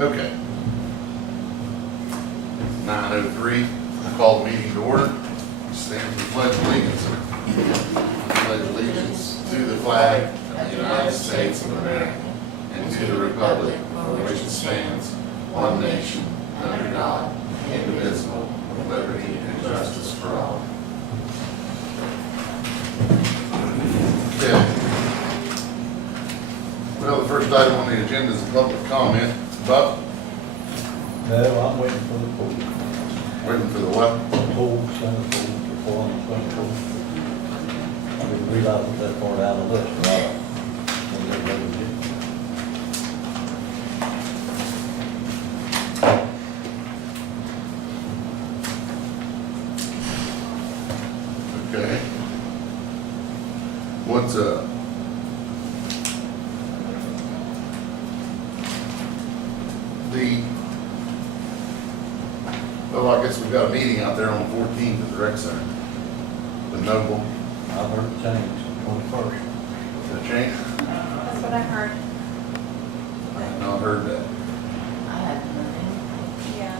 Okay. 9:03, I call the meeting to order. Stand for the pledge of allegiance. I pledge allegiance to the flag of the United States of America and to the republic for which it stands, one nation, under God, indivisible, with liberty and justice for all. Okay. Well, the first item on the agenda is a public comment. Bob? No, I'm waiting for the pool. Waiting for the what? Pool, swimming pool, before I'm swimming pool. I didn't realize it was that far down the list, right? When they're ready to get- Okay. What's well, I guess we've got a meeting out there on the 14th at the rec center. The Noble. I've heard it changed, 21st. Is that change? That's what I heard. I have not heard that. I hadn't heard any. Yeah.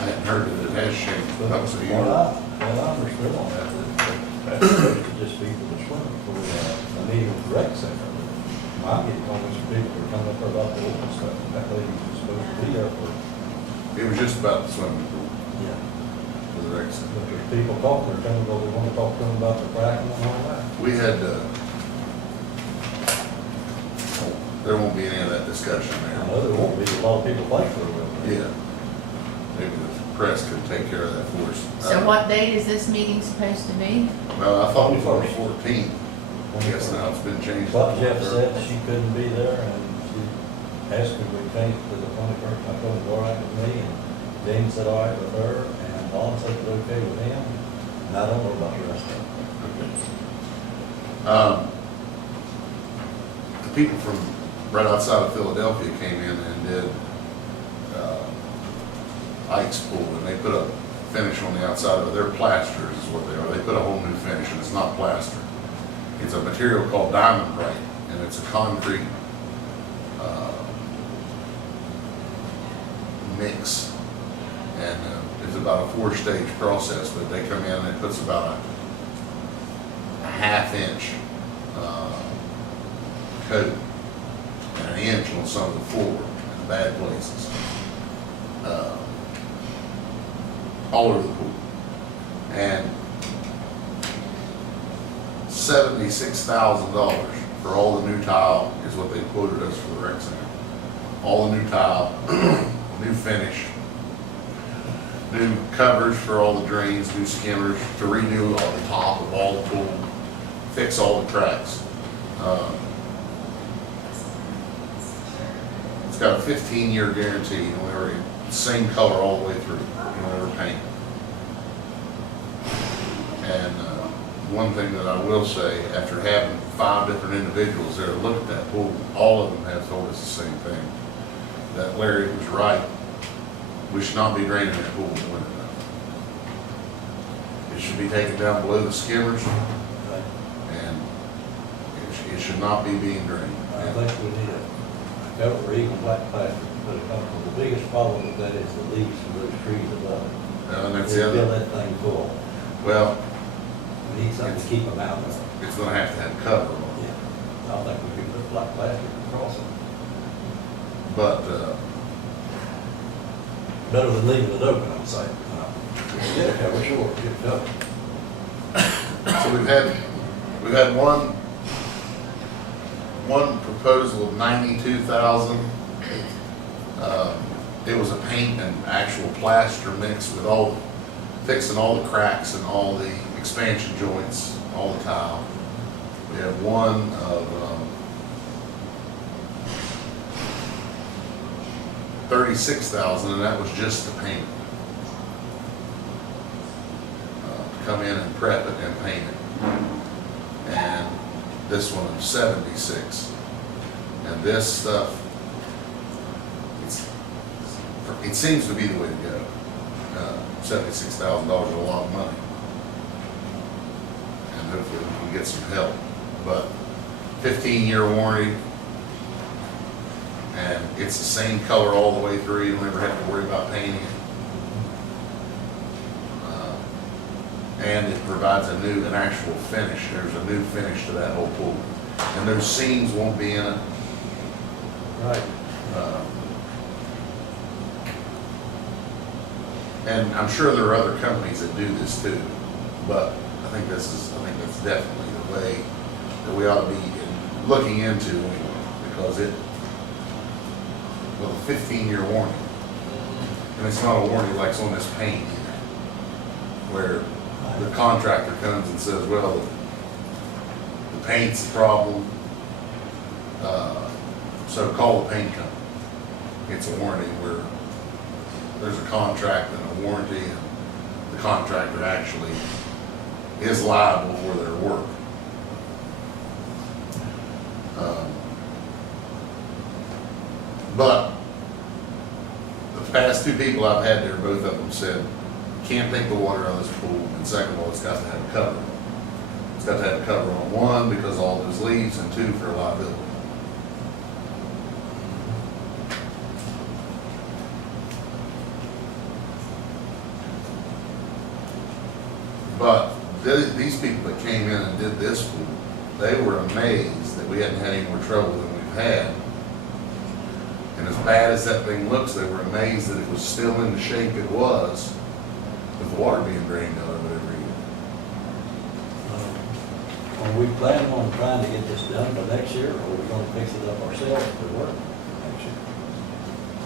I hadn't heard that it has changed, but I'm saying, Well, I understood on that, that's supposed to just be for the swimming pool, a meeting with the rec center. I'm getting told some people are coming up there about the pool and stuff, and that lady was supposed to be there for, it was just about the swimming pool yeah. for the rec center. But there's people talking, they're telling them, they want to talk to them about the fracking and all that. We had, there won't be any of that discussion I there. know there won't be, a lot of people like for it. Yeah. Maybe the press could take care of that for us. So what date is this meeting supposed to be? Well, I thought it was on the 14th. I guess now it's been changed. But Jeff said she couldn't be there, and she asked if we changed to the 21st. I told her, all right with me, and Dean said, all right with her, and Don said it was okay with him, and I don't know about the rest of them. The people from right outside of Philadelphia came in and did Ike's pool, and they put a finish on the outside of it. They're plasters is what they are. They put a whole new finish, and it's not plaster. It's a material called diamond bright, and it's a concrete mix, and it's about a 4-stage process. But they come in and it puts about a ½ inch coat and an inch on some of the floor in the bad places, all over the pool, and $76,000 for all the new tile is what they quoted us for the rec center. All the new tile, new finish, new covers for all the drains, new skimmers, to redo all the top of all the pool, fix all the cracks. It's got a 15-year guarantee, and we're same color all the way through, you don't ever paint. And one thing that I will say, after having 5 different individuals there look at that pool, all of them have told us the same thing, that Larry was right. We should not be draining that pool in the winter time. It should be taken down below the skimmers, and it should not be being drained. I think we need a cover or even black plastic, but the biggest problem with that is the leaves from those trees above it. And that's They the fill other, that thing full. well, We need something to keep them out of. it's gonna have to have cover on it. Yeah, I think we could put black plastic across it. But, Better than leaving it open, I'm saying. Get a cover, sure, get a cover. so we've had one proposal of 92,000. It was a paint and actual plaster mix with fixing all the cracks and all the expansion joints, all the tile. We have one of 36,000, and that was just the paint. Come in and prep it and paint it. And this one of 76. And this stuff, it seems to be the way to go. $76,000 is a lot of money. And hopefully we can get some help. But 15-year warranty, And it's the same color all the way through, you don't ever have to worry about painting it. And it provides an actual finish. There's a new finish to that whole pool. And those seams won't be in it. Right. And I'm sure there are other companies that do this too, but I think that's definitely the way that we ought to be looking into anyway, because with a 15-year warranty, and it's not a warranty like on this paint either, where the contractor comes and says, well, the paint's the problem, so call the paint company. It's a warranty where there's a contract and a warranty, and the contractor actually is liable for their work. But the past two people I've had there, both of them said, can't take the water out of this pool, and second of all, it's got to have a cover. It's got to have a cover on, one, because of all those leaves, and two, for liability. But these people that came in and did this pool, they were amazed that we hadn't had any more trouble than we've had. And as bad as that thing looks, they were amazed that it was still in the shape it was, with the water being drained out of it every year. Are we planning on trying to get this done for next year, or are we gonna fix it up ourselves for work next year?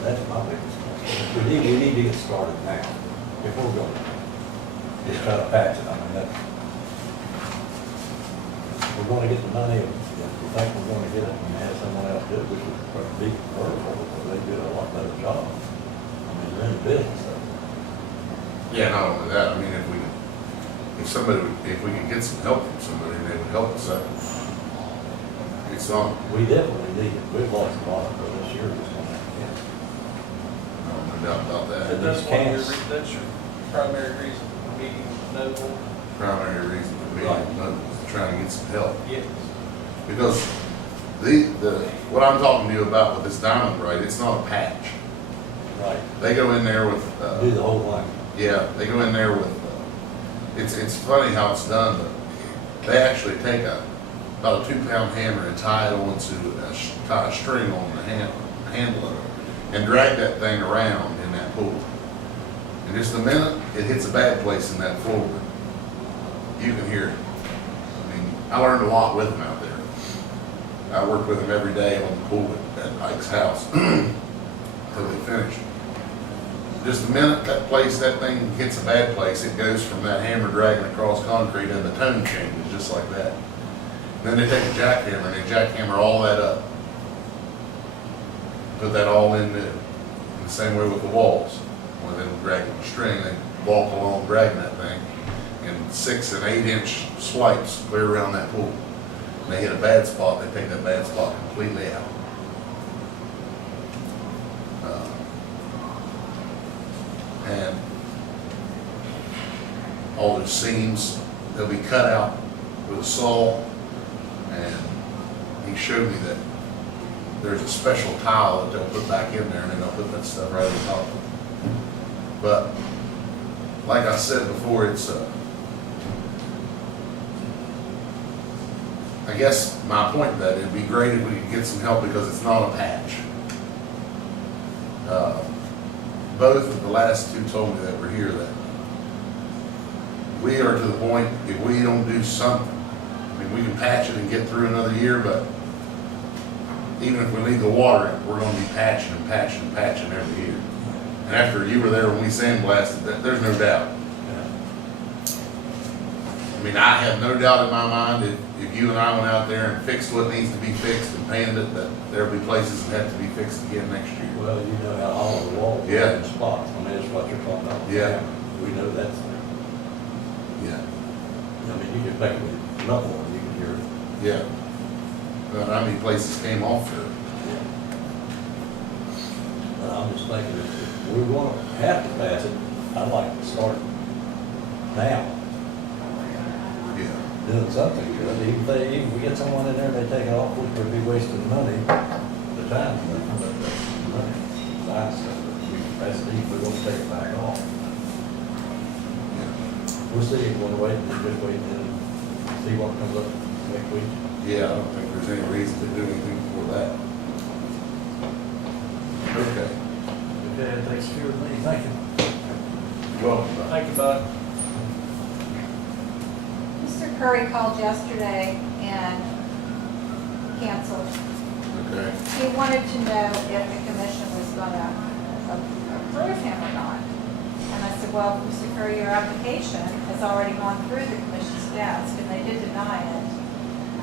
That's my biggest concern. We need to get started now, before we go. Just try to patch it, I mean, that's, we're gonna get the money, if we think we're gonna get it, and have someone else do it, which would be preferable, because they do a lot better job. I mean, they're in the business, so. Yeah, not only that, I mean, if we could get some help from somebody, and they would help us out. It's not, We definitely need it, we've lost a lot for this year, just on that, yeah. no doubt about that. And That's these one of your, cans. that's your primary reason for meeting Noble. Primary reason for me Right. is to try and get some help. Yes. Because what I'm talking to you about with this diamond bright, it's not a patch. Right, They go in there with, do the whole thing. yeah, they go in there with, it's funny how it's done, but they actually take about a 2-pound hammer and tie it onto tie a string on the handle of it and drag that thing around in that pool. In just a minute, it hits a bad place in that floor. You can hear it. I mean, I learned a lot with them out there. I worked with them every day on the pool at Ike's house until they finished. Just a minute, that thing hits a bad place, it goes from that hammer dragging across concrete and the tone changes just like that. Then they take a jackhammer and they jackhammer all that up. Put that all in new. In the same way with the walls. When they were dragging the string, they walk along dragging that thing in 6 and 8 inch swipes clear around that pool. And they hit a bad spot, they take that bad spot completely out. And all those seams, they'll be cut out with a saw. And he showed me that there's a special tile that they'll put back in there, and then they'll put that stuff right on top of it. But like I said before, it's I guess my point to that, it'd be great if we could get some help because it's not a patch. Both of the last two told me that were here that we are to the point, if we don't do something, I mean, we can patch it and get through another year, but even if we leave the water in, we're gonna be patching and patching and patching every year. And after you were there when we sandblasted, there's no doubt. I mean, I have no doubt in my mind if you and I went out there and fixed what needs to be fixed and painted it, that there'll be places that have to be fixed again next year. Well, you know how all the walls Yeah. are in spots, I mean, that's what you're talking about. Yeah. We know that's there. Yeah. I mean, you can make it with another one, you can hear it. Yeah. But how many places came off there? But I'm just thinking, if we're gonna have to pass it, I'd like to start now, Yeah. doing something good. Even if we get someone in there and they take it off, which would be wasting money, the time. But We'll see if we want to wait and just wait and see what comes up next week. Yeah, I don't think there's any reason to do anything for that. Okay. Okay, that takes care of me, thank you. You're welcome. Doc. Thank you, Bud. Mr. Curry called yesterday and canceled. Okay. He wanted to know if the commission was gonna approve him or not. And I said, well, Mr. Curry, your application has already gone through the commission's desk, and they did deny it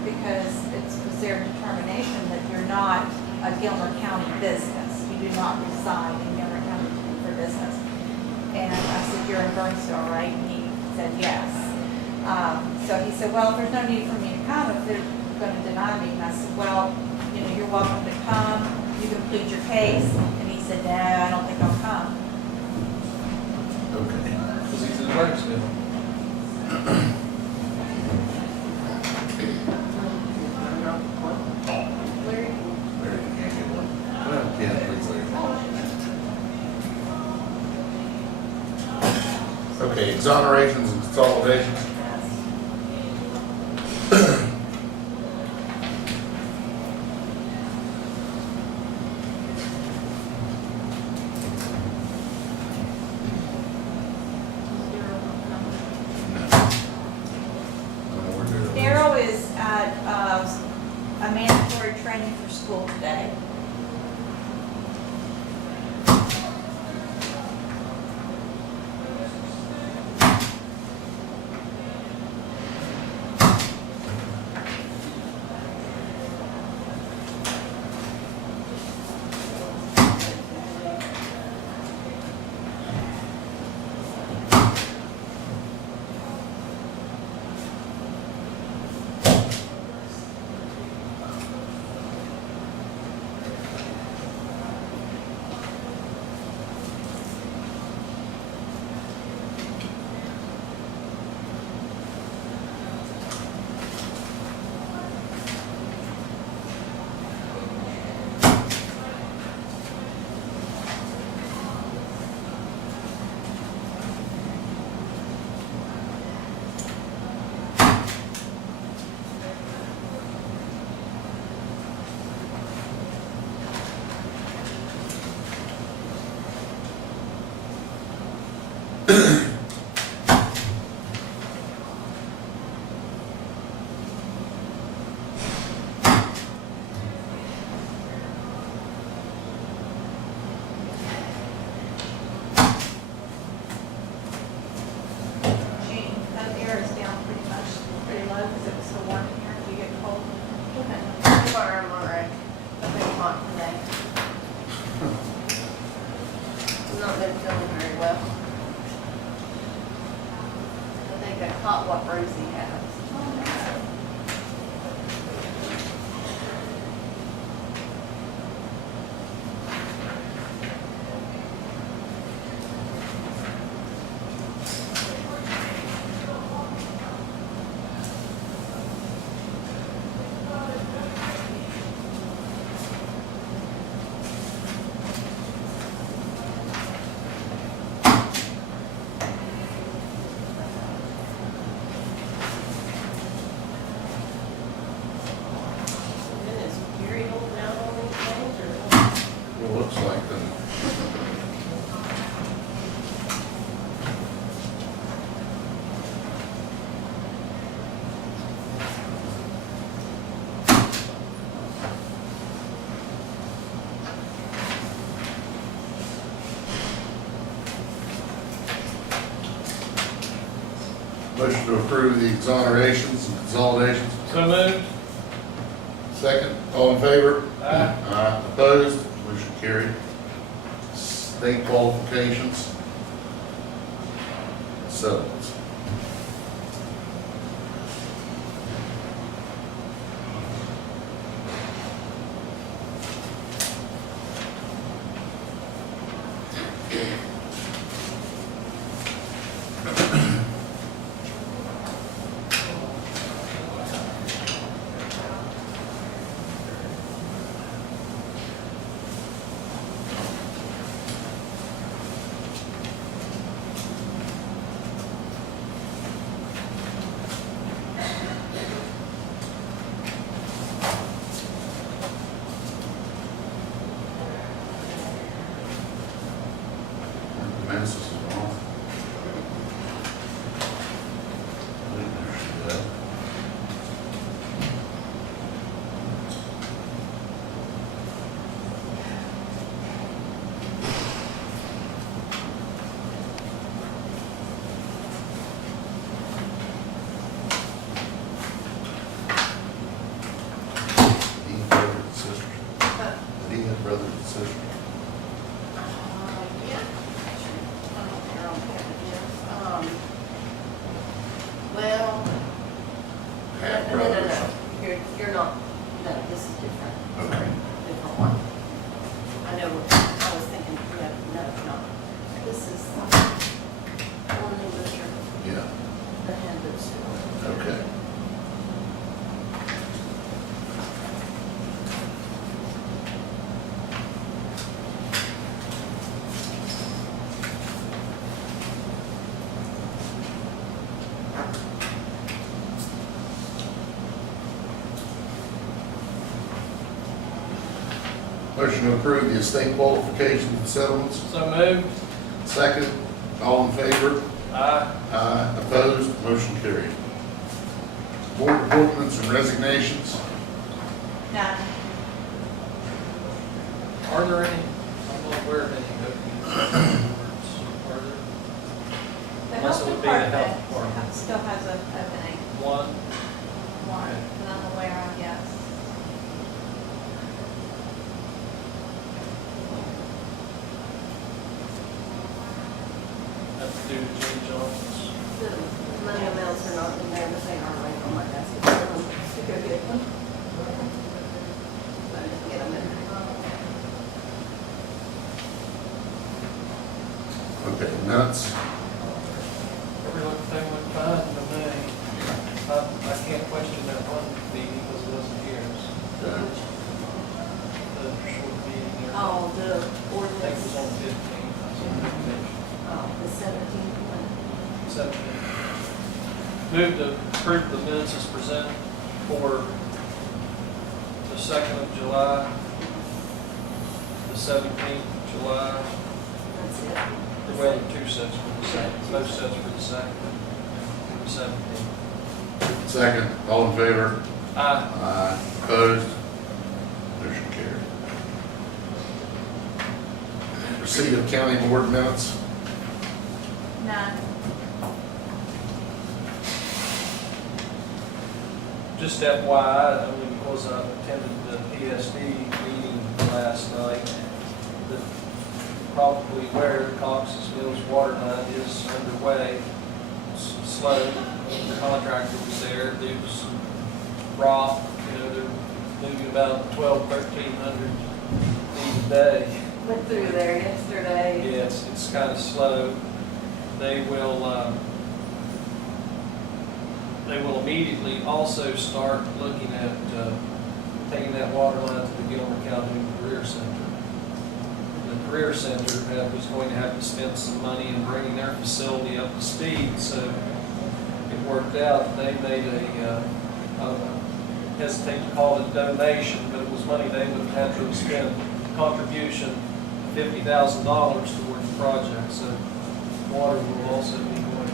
because it was their determination that you're not a Gilmer County business. You do not reside in Gilmer County for business. And I said, you're in Burnsville, right? And he said, yes. So he said, well, if there's no need for me to come, if they're going to deny me. And I said, well, you know, you're welcome to come. You can plead your case. And he said, no, I don't think I'll come. Okay. Because he's in Burnsville. Larry? Larry, you can't get one. Well, Ken, please, Larry. Okay, exonerations and consolidations. Daryl is at a mandatory training for school today. Gene, that air is down pretty low because it was so warm in here. Do you get cold? I'm all right. I've been hot today. I've not been feeling very well. I think I caught what Rosie has. Is Gary holding out on these things or what? Well, looks like them. Motion to approve the exonerations and consolidations. So moved. Second, all in favor? Aye. Aye. Opposed? Motion carried. State qualifications. Settlements. other decision? Yeah. I don't care on packages. Well, Half no, brothers? you're not, no, this is different. Okay. Different one. I know, I was thinking, no, it's not. This is one new butcher Yeah, that had this. okay. Motion to approve the estate qualifications and settlements. So moved. Second, all in favor? Aye. Aye. Opposed? Motion carried. Board appointments and resignations. None. Are there any, I'm not aware of any openings. Are there? The Unless health it would be the health department department. still has an opening, One? one, Okay. that I'm aware of, yes. Have to do with Jim Jones. The money amounts are not in there, but they are right on my desk. To go get them. I didn't get them in. Okay, minutes. Everything went fine to me. I can't question that one meeting because it wasn't yours. Okay. The short meeting there. Oh, the I think it was ordinance, on 15. I was on 15. oh, the 17th one. 17. Move to approve the minutes as presented for the 2nd of July, the 17th of July, That's it. well, two sets for the second, both sets for the 2nd, and the 17th. Second, all in favor? Aye. Aye. Opposed? Motion carried. Receipt of county board minutes. None. Just FYI, only because I attended the PSD meeting last night, that probably where Cox's Mills water line is underway, slow, the contractor was there, there was some rock, they're moving about 1,200-1,300 feet a day. Went through there yesterday. Yes, it's kind of slow. They will immediately also start looking at taking that water line to the Gilmer County Career Center. The Career Center was going to have to spend some money in bringing their facility up to speed, so it worked out. They made I hesitate to call it a donation, but it was money they would have had to spend, contribution $50,000 towards the project, so water will also be going to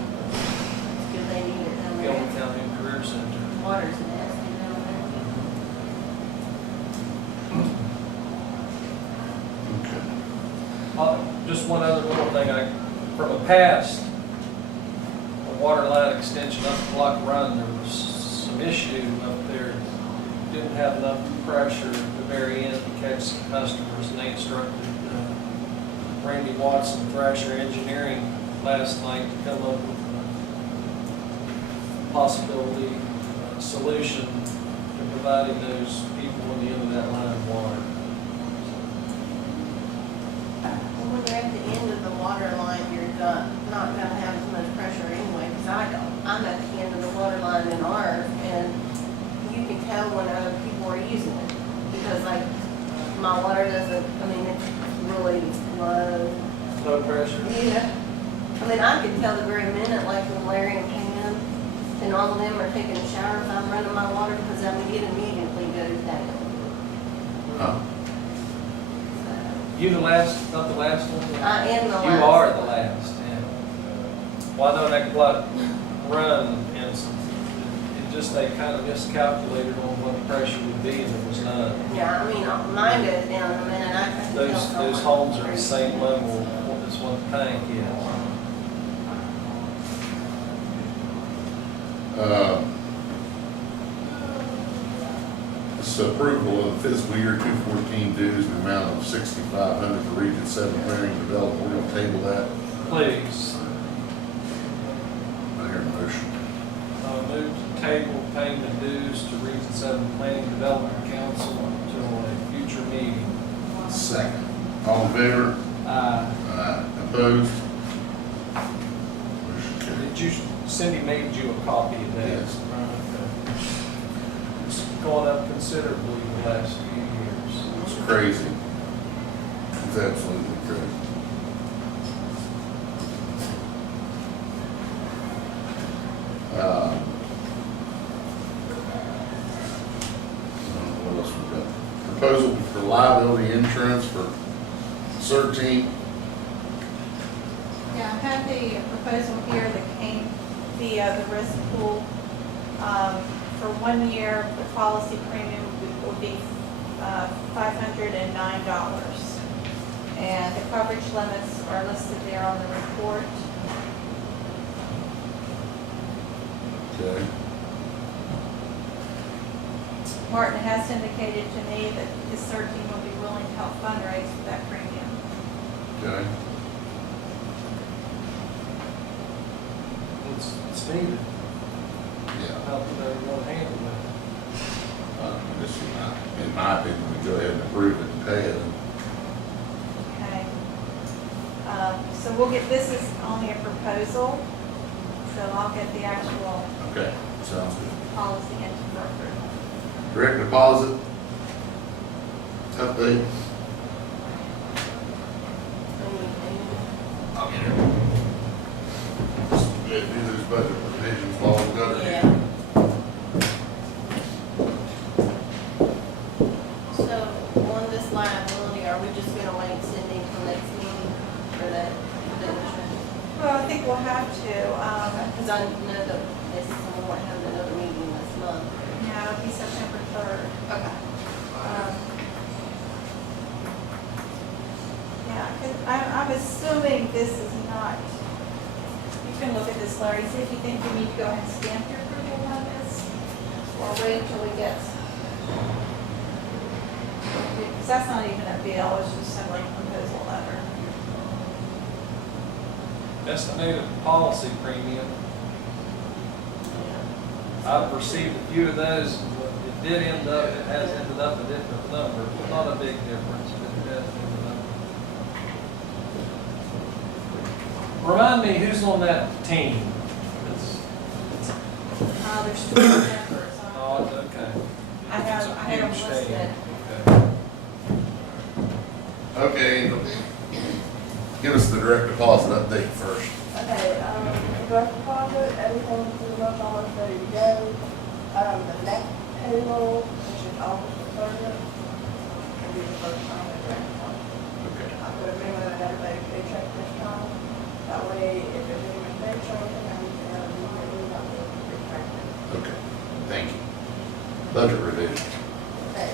Do they need it down Gilmer there? County Career Center. Water's nasty down there. Okay. Just one other little thing, from a past, a water line extension up Block Run, there was some issue up there. Didn't have enough pressure at the very end to catch some customers, and they instructed Randy Watson, Thrasher Engineering, last night to come up with a possibility, solution to providing those people on the end of that line of water. Well, when you're at the end of the water line, you're not gonna have as much pressure anyway, because I'm at the end of the water line in ours, and you can tell when other people are using it, because like, my water doesn't, it's really low. Low pressure? Yeah. I can tell the very minute, like when Larry and Pam and all of them are taking a shower, if I'm running my water, because it immediately goes down. Oh, So, You the last, not the last one? I am the last. You are the last, yeah. Well, I know that block run, and it just, they kind of miscalculated on what the pressure would be, and it was none. Yeah, mine goes down in a minute, I can tell. Those homes are the same level as what the tank is. Let's approval of fiscal year 214 dues in the amount of $6,500 for Region 7 Planning and Development. We're gonna table that. Please, I hear a motion. move to table payment dues to Region 7 Planning and Development Council until a future meeting. Second. All in favor? Aye. Opposed? Motion carried. Did you, Cindy made you a copy of that? Yes. Okay. It's gone up considerably the last few years. It's crazy. It's absolutely crazy. What else we got? Proposal for liability insurance for CERTIN. Yeah, I have the proposal here that came via the risk pool. For 1 year, the policy premium would be $509. And the coverage limits are listed there on the report. Okay. Martin has indicated to me that his CERTIN will be willing to help fundraise for that premium. Okay. It's needed. Yeah. How do they want to handle that? This is in my opinion, we go ahead and approve it and pay it. Okay. So we'll get, this is only a proposal, so I'll get the actual Okay, sounds good. policy into for approval. Direct deposit. Update. I'll get it. Good, do those budget revisions while we've got it. Yeah. So on this liability, are we just gonna wait Cindy till next meeting for that? Well, I think we'll have to, Because I know that this is, we won't have another meeting this month. yeah, it'll be September 3rd. Okay. Yeah, 'cause I'm assuming this is not, you can look at this, Larry, see if you think you need to go ahead and stamp your approval on this, or wait until we get, because that's not even a bill, it's just simply a proposal letter. Estimated policy premium. I've received a few of those. It did end up, it has ended up a different number. Not a big difference, but it has ended up. Remind me, who's on that team? There's 2 members. Oh, it's okay. I have them Huge listed. team. Okay. Okay, give us the direct deposit update first. Okay, direct deposit, everything pretty much almost ready to go. The next payroll, which is August the 30th, will be the first time that direct deposit. Okay. I put a minimum in everybody's paycheck this time. That way, if there's any mistakes or anything, immediately that will be retracted. Okay, thank you. Budget revision. Okay.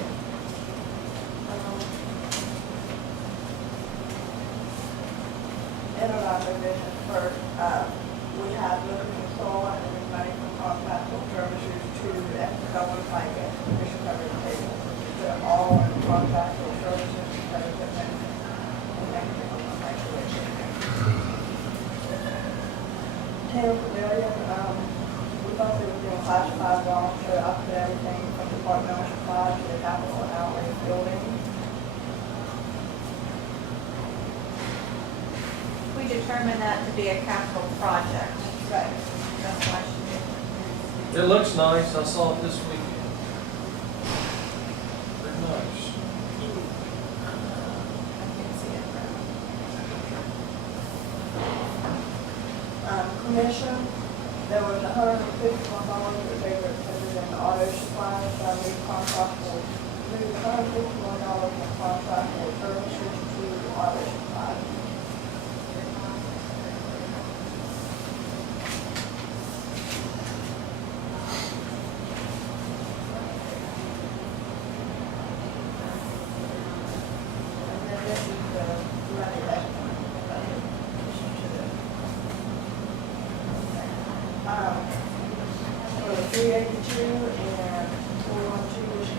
Enterprise revision first, we have liquor control and everybody from contractual services to government finance, commission coverage table. They're all in contractual services, because of them, and everything on the regulation. Taylor Pavilion, we thought they were doing classified wrong, so I put everything from departmental supplies to the capital outlay building. We determined that to be a capital project. Right. That's why she did. It looks nice. I saw it this weekend. Very nice. I can see it. Commission, there was $151 that they were putting in auto supplies, so I made contractual, moved $151 from contractual services to auto supplies. And then this is the money estimate that I addition to this. For the 382 and 412, which is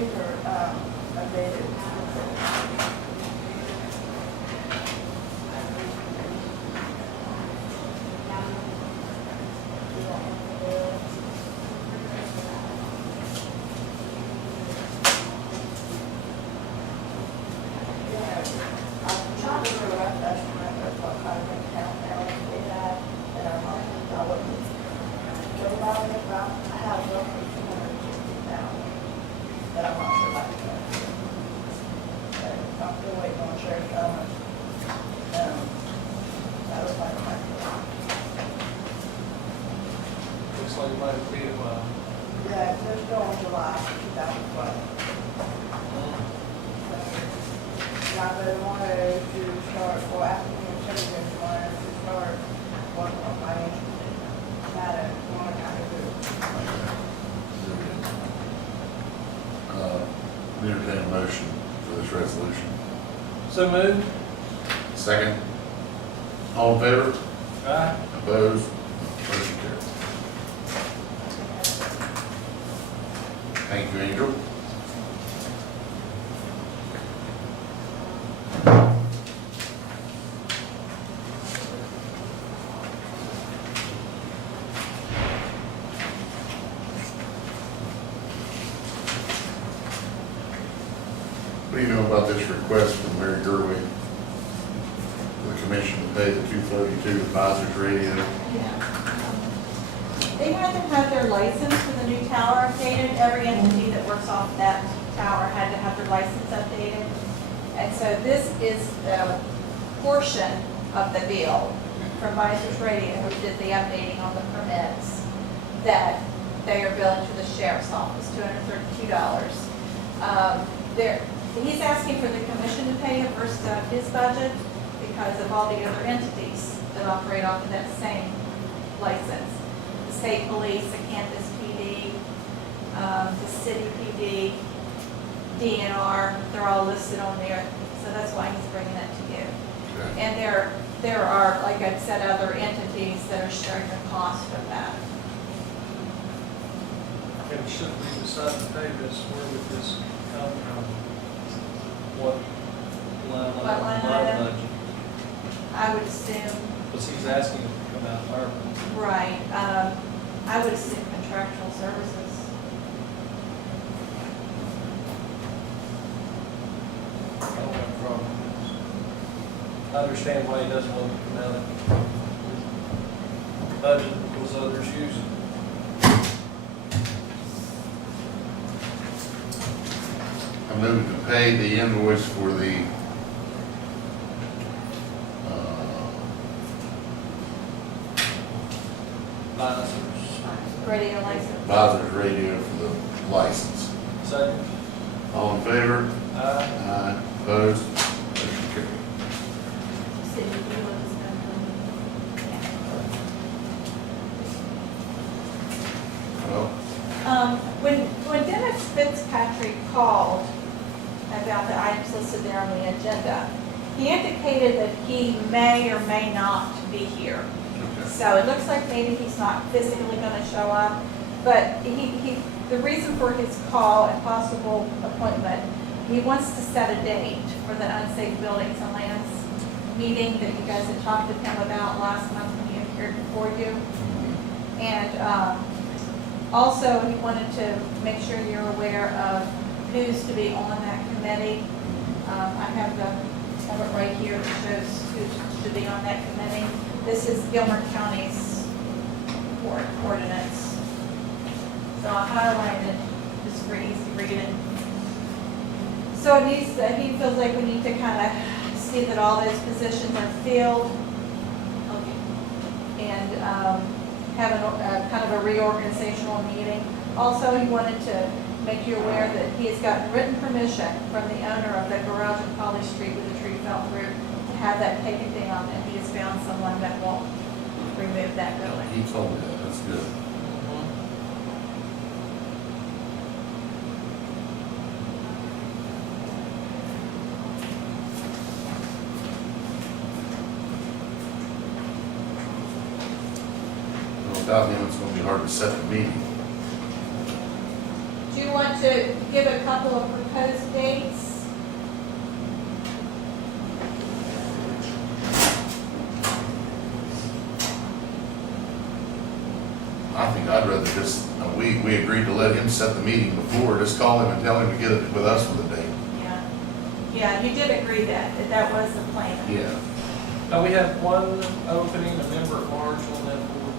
these are, updated. I'm trying to do a rough estimate of what kind of account balance we have in our money. I wouldn't go about it, but I have roughly 260,000 that I'm not sure about. I'm still waiting on Sheriff Gilmer. That was my question. Looks like it might be a while. Yeah, it's still in July 2012. Now, they wanted to start, well, after the intelligence wanted to start working on financial data, want to kind of do. Entertain a motion for this resolution. So moved. Second. All in favor? Aye. Opposed? Motion carried. Thank you, Angel. What do you know about this request from Mary Gerwig for the commission to pay the 232 advisors radio? They had to have their license for the new tower updated. Every entity that works off that tower had to have their license updated. And so this is the portion of the bill from Visors Radio, who did the updating on the permits, that they are billing to the sheriff's office, $232. He's asking for the commission to pay it versus out of his budget because of all the other entities that operate off of that same license. The state police, the campus PD, the city PD, DNR, they're all listed on there. So that's why he's bringing it to you. Okay. And there are, like I said, other entities that are sharing the cost of that. And should we decide to pay this, where would this come from? What line What line item? item? Budget? I would assume, Because he's asking it to come out of our budget. right, I would assume contractual services. I don't have a problem with this. I understand why he doesn't want it to come out of the budget because others use it. I move to pay the invoice for the Licensors. Radio license. advisors radio for the license. Second. All in favor? Aye. Aye. Opposed? Motion carried. City, you want to spend Well, When Dennis Fitzpatrick called about the items listed there on the agenda, he indicated that he may or may not be here. okay. So it looks like maybe he's not physically going to show up, but the reason for his call and possible appointment, he wants to set a date for the unsafe buildings and lands meeting that you guys had talked with him about last month when he appeared before you. And also, he wanted to make sure you're aware of who's to be on that committee. I have it right here that shows who should be on that committee. This is Gilmer County's ordinance. So I highlighted it just for easy reading. So he feels like we need to kind of see that all those positions are filled. Okay. And have a kind of a reorganizational meeting. Also, he wanted to make you aware that he has gotten written permission from the owner of the garage on Polly Street where the tree fell through to have that taken down, and he has found someone that won't remove that building. He told me that, that's good. Well, without him, it's gonna be hard to set the meeting. Do you want to give a couple of proposed dates? I think I'd rather just, we agreed to let him set the meeting before, just call him and tell him to get it with us with a date. Yeah. Yeah, you did agree that was the plan. Yeah. Now, we have one opening, a member at large on that board.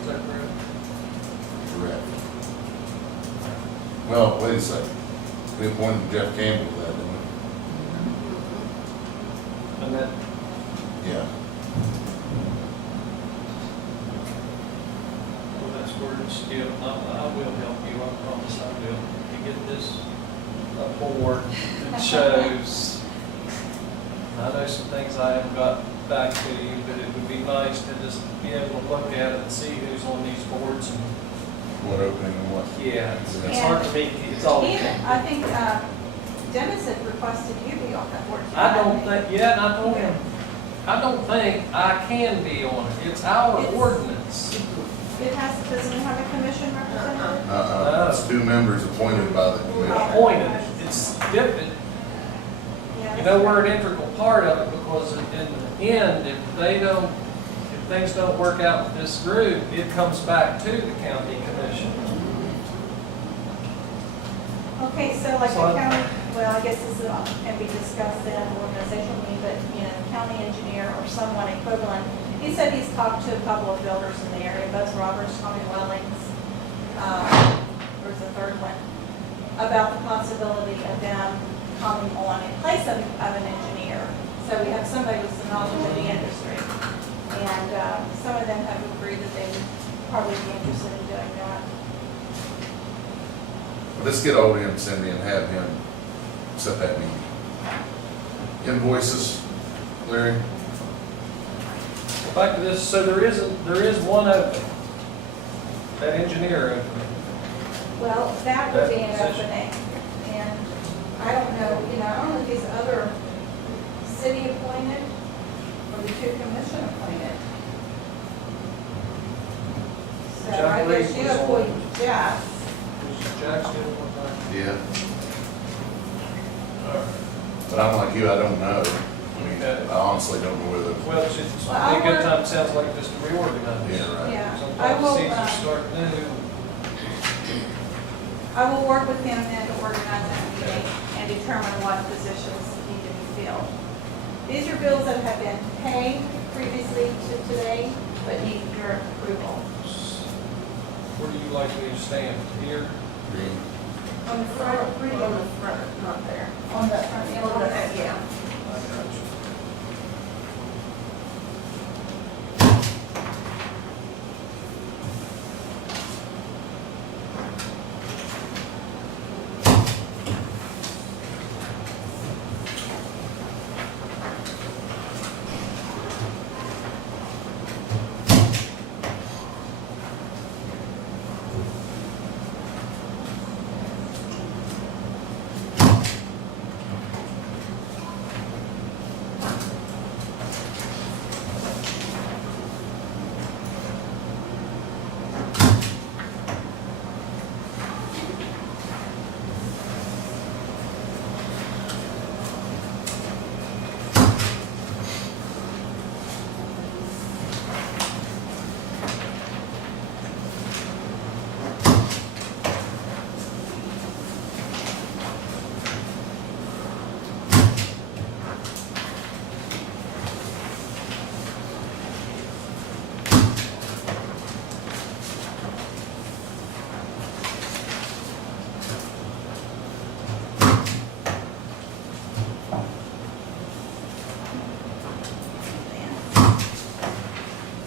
Is that correct? Correct. Well, wait a second. We appointed Jeff Campbell to that, didn't And that, we? Yeah. well, that's where it's still, I will help you, I promise I will, to get this board that shows. I know some things I haven't got back to you, but it would be nice to just be able to look at it and see who's on these boards. And What opening and what? yeah, it's hard to meet, it's all. Even, I think Dennis had requested you be on that board. too, I don't hadn't he? think, yeah, and I told him, I don't think I can be on it. It's our It's- ordinance. It has, doesn't it have a commission representative? It's two members appointed by the commission. Appointed, it's different. Yeah. You know, we're an integral part of it because in the end, if things don't work out with this group, it comes back to the county commission. Okay, so like So the I- county, well, I guess this can be discussed in an organizational meeting, but, county engineer or someone equivalent. He said he's talked to a couple of builders in the area, Buzz Roberts, Tommy Wellings, there's a third one, about the possibility of them coming on in place of an engineer. So we have somebody with some knowledge of the industry. And some of them have agreed that they would probably be interested in doing that. Let's get over him, Cindy, and have him set that meeting. Invoices, Larry? Back to this, so there is one opening, that engineer opening. Well, that would be an That position. opening, and I don't know, I don't know if these other city appointed or the two commission appointed. So Jack I guess Reed you was on. appoint Jeff. Was Jack still one time? Yeah. But I'm like you, I don't know. I honestly don't know whether. Well, it's just, Well, I a good work- time, sounds like just to reorganize. Yeah, right. Yeah, I Sometimes will, it's easy to start new. I will work with him then to organize that meeting and determine what positions need to be filled. These are bills that have been paid previously to today, but need your approval. Where do you like me to stand? Here? On the front, On the front, not there. on the front end. Yeah. I got you.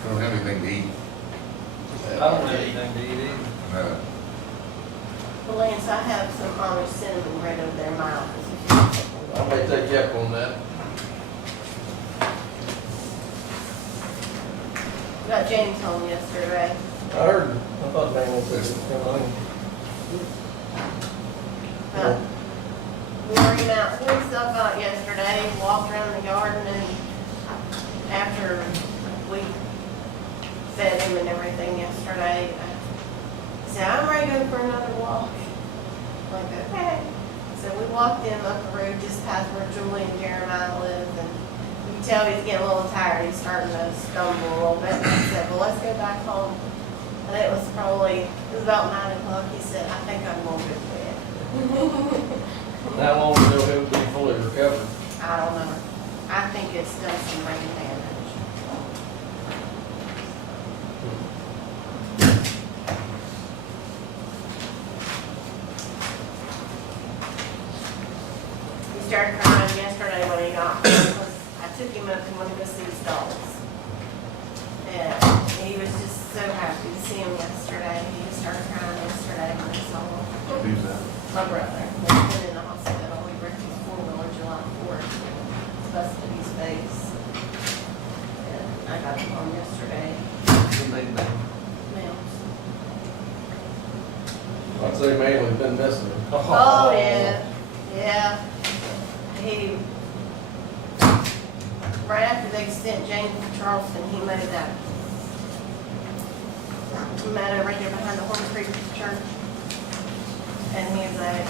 Don't have anything to eat. I don't have anything to eat either. No. Well, Lance, I have some Amish cinnamon bread over there in my office. if you want to take a look. I may take you up on that. Got James home yesterday. I heard, I thought Daniel said it was coming. We were him out doing stuff out yesterday, walked around the garden, and after we fed him and everything yesterday, I said, I'm ready to go for another walk. Like, okay. So we walked in up the road just past where Julie and Jeremiah live, and you can tell he's getting a little tired. He's starting to stumble a little bit. And I said, well, let's go back home. And it was about 9 o'clock. He said, I think I'm going to go to bed. How long until he'll be fully recovered? I don't know. I think it's done some brain damage. He started crying yesterday when he got home because I took him up and went to go see his dogs. And he was just so happy to see him yesterday. He just started crying yesterday when he saw him. Who's that? My brother, he's been in the hospital. He wrecked his four-wheeler July 4th. Busted his face. And I got him home yesterday. Mills. I'd say mainly been missing. Oh, yeah, yeah. He, right after they sent James to Charleston, he made that, met right there behind the Horn Creek Church. And he's like,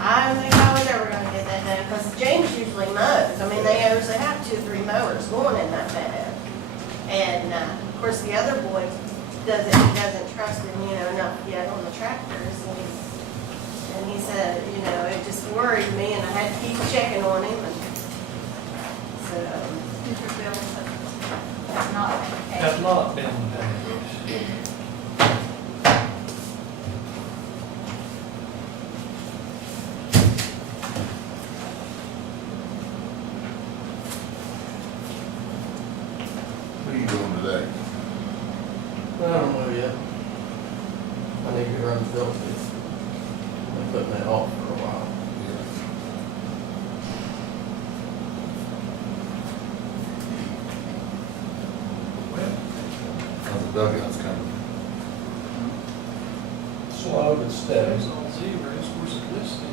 I didn't think I was ever gonna get that done, because James usually mows. I mean, they usually have 2 or 3 mowers going in that meadow. And, of course, the other boy he doesn't trust him, enough yet on the tractors. And he said, it just worried me, and I had to keep checking on him. And so, Future bills have not been paid. Have not been paid. What are you doing today? I don't know yet. I need to run filthy. I'm putting that off for a while. How's the dugouts coming? Slow but steady.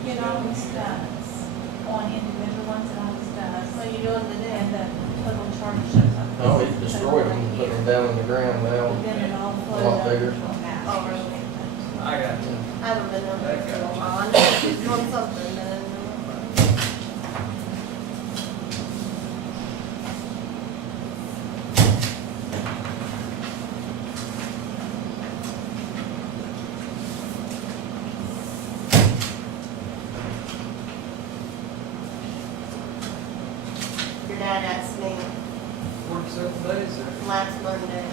It always does. On individual ones, it always does. what are you doing today? And the total charge shows up. Oh, he's destroyed them, put them down on the ground now. Then it all A flows lot up bigger. to a mass. Oh, really? I got you. I haven't been up there for a while. I know she's doing something, and then. Your dad asked me 47 days there. last Monday.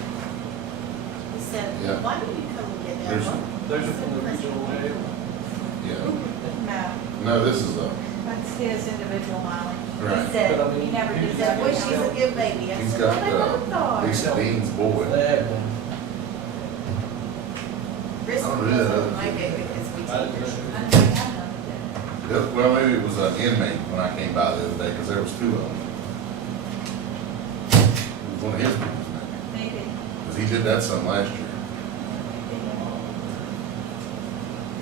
He said, Yeah. why do you come and get that There's- one? Those are from the regional jail. Yeah. No, No, this is a, that's his individual mileage. He right. said, But I mean, He never you did he just- said, boy, she's a good baby. I He's said, got, well, I thought. Lisa Dean's boy. They have been. Chris Oh, really? doesn't like it because we I take her. didn't I know. think I know that. Well, maybe it was an inmate when I came by the other day, because there was 2 of them. It was one of his people's men, Maybe. because he did that some last year.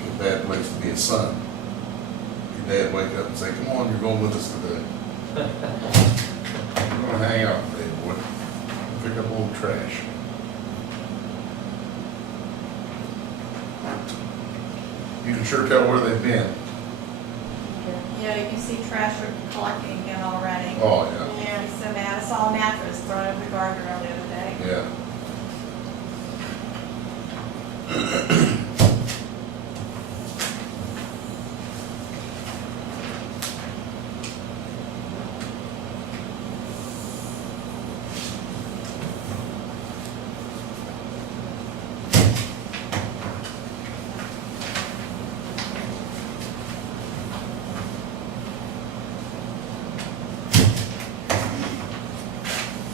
A bad place to be a son. Your dad wake up and say, come on, you're going with us today. You're gonna hang out today, boy. Pick up a little trash. You can sure tell where they've been. Yeah, you can see trash collecting again already. Oh, yeah, Yeah. He's so mad. I saw a mattress thrown over the guardrail the other day. yeah.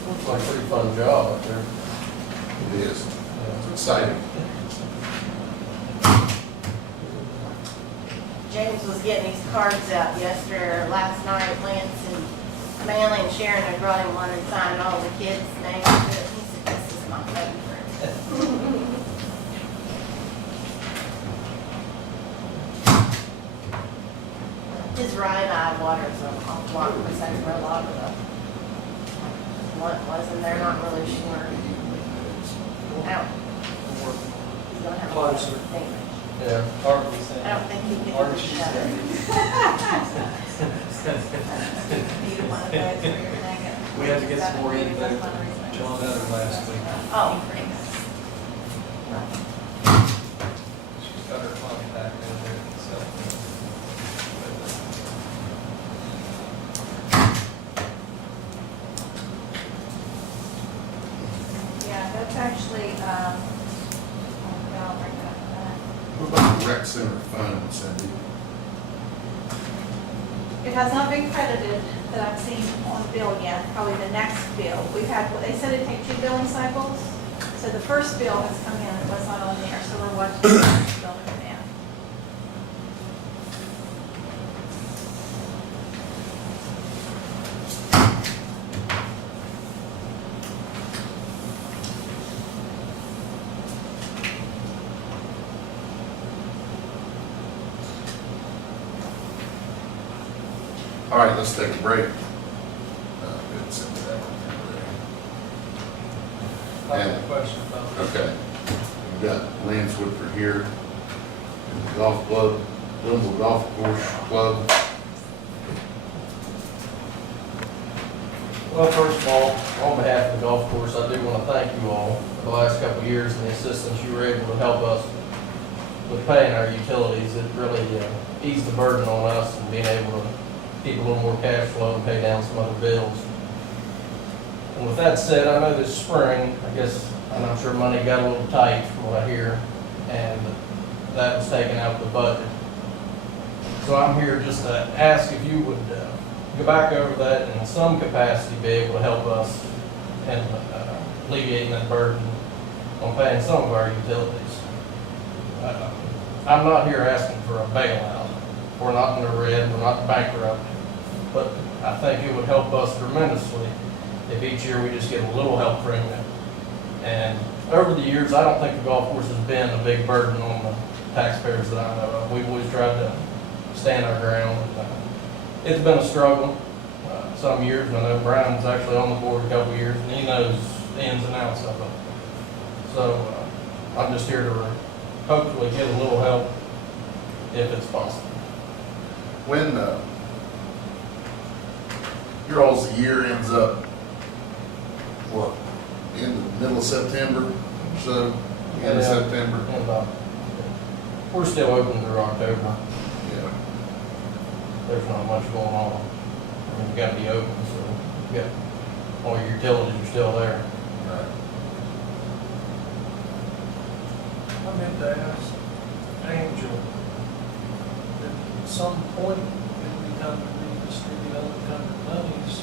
Looks like a pretty fun job up there. It is. It's exciting. James was getting his cards out yesterday, or last night, Lance and Manley and Sharon had brought him one and signed all the kids' names to it. He said, this is my favorite. His right eye waters off lot, because that's where a lot of the blunt was, and they're not really sure. Out. He's gonna have a lot of Closer. damage. Yeah. Hardly I saying. don't think he can. Archie do said. that. You don't want to vote for your thing. We had to get some more info That's from one reason. John Utter last week. Oh, great. She's got her contact in there, so. Yeah, that's actually, I'll bring that back. What about the rec center fund, Cindy? It has not been credited that I've seen on the bill yet, probably the next bill. We've had, they said it'd take 2 billing cycles. So the first bill has come in, it was not on there, so we're watching the next bill come in. All right, let's take a break. Good, Cindy, that one. I have a question about that. Okay. We've got Lance Woodford here, in the golf club, Limble Golf Course Club. Well, first of all, on behalf of the golf course, I do want to thank you all for the last couple of years and the assistance you were able to help us with paying our utilities. It really eased the burden on us and being able to keep a little more cash flow and pay down some other bills. And with that said, I know this spring, I guess, and I'm sure money got a little tight from what I hear, and that was taken out of the budget. So I'm here just to ask if you would go back over that and in some capacity be able to help us in alleviating that burden on paying some of our utilities. I'm not here asking for a bailout. We're not in the red, we're not bankrupt, but I think it would help us tremendously if each year we just get a little help from you. And over the years, I don't think the golf course has been a big burden on the taxpayers that I know of. We've always tried to stand our ground. It's been a struggle some years. I know Brian's actually on the board a couple years, and he knows the ins and outs of it. So I'm just here to hopefully get a little help if it's possible. When your all's year ends up, what, in the middle of September, or so, end of Yeah. September? And we're still open through October. Yeah. There's not much going on. I mean, you gotta be open, so you got, all your utilities are still there. Right. I meant to ask Angel, at some point, it'll be time to redistribute unencumbered monies.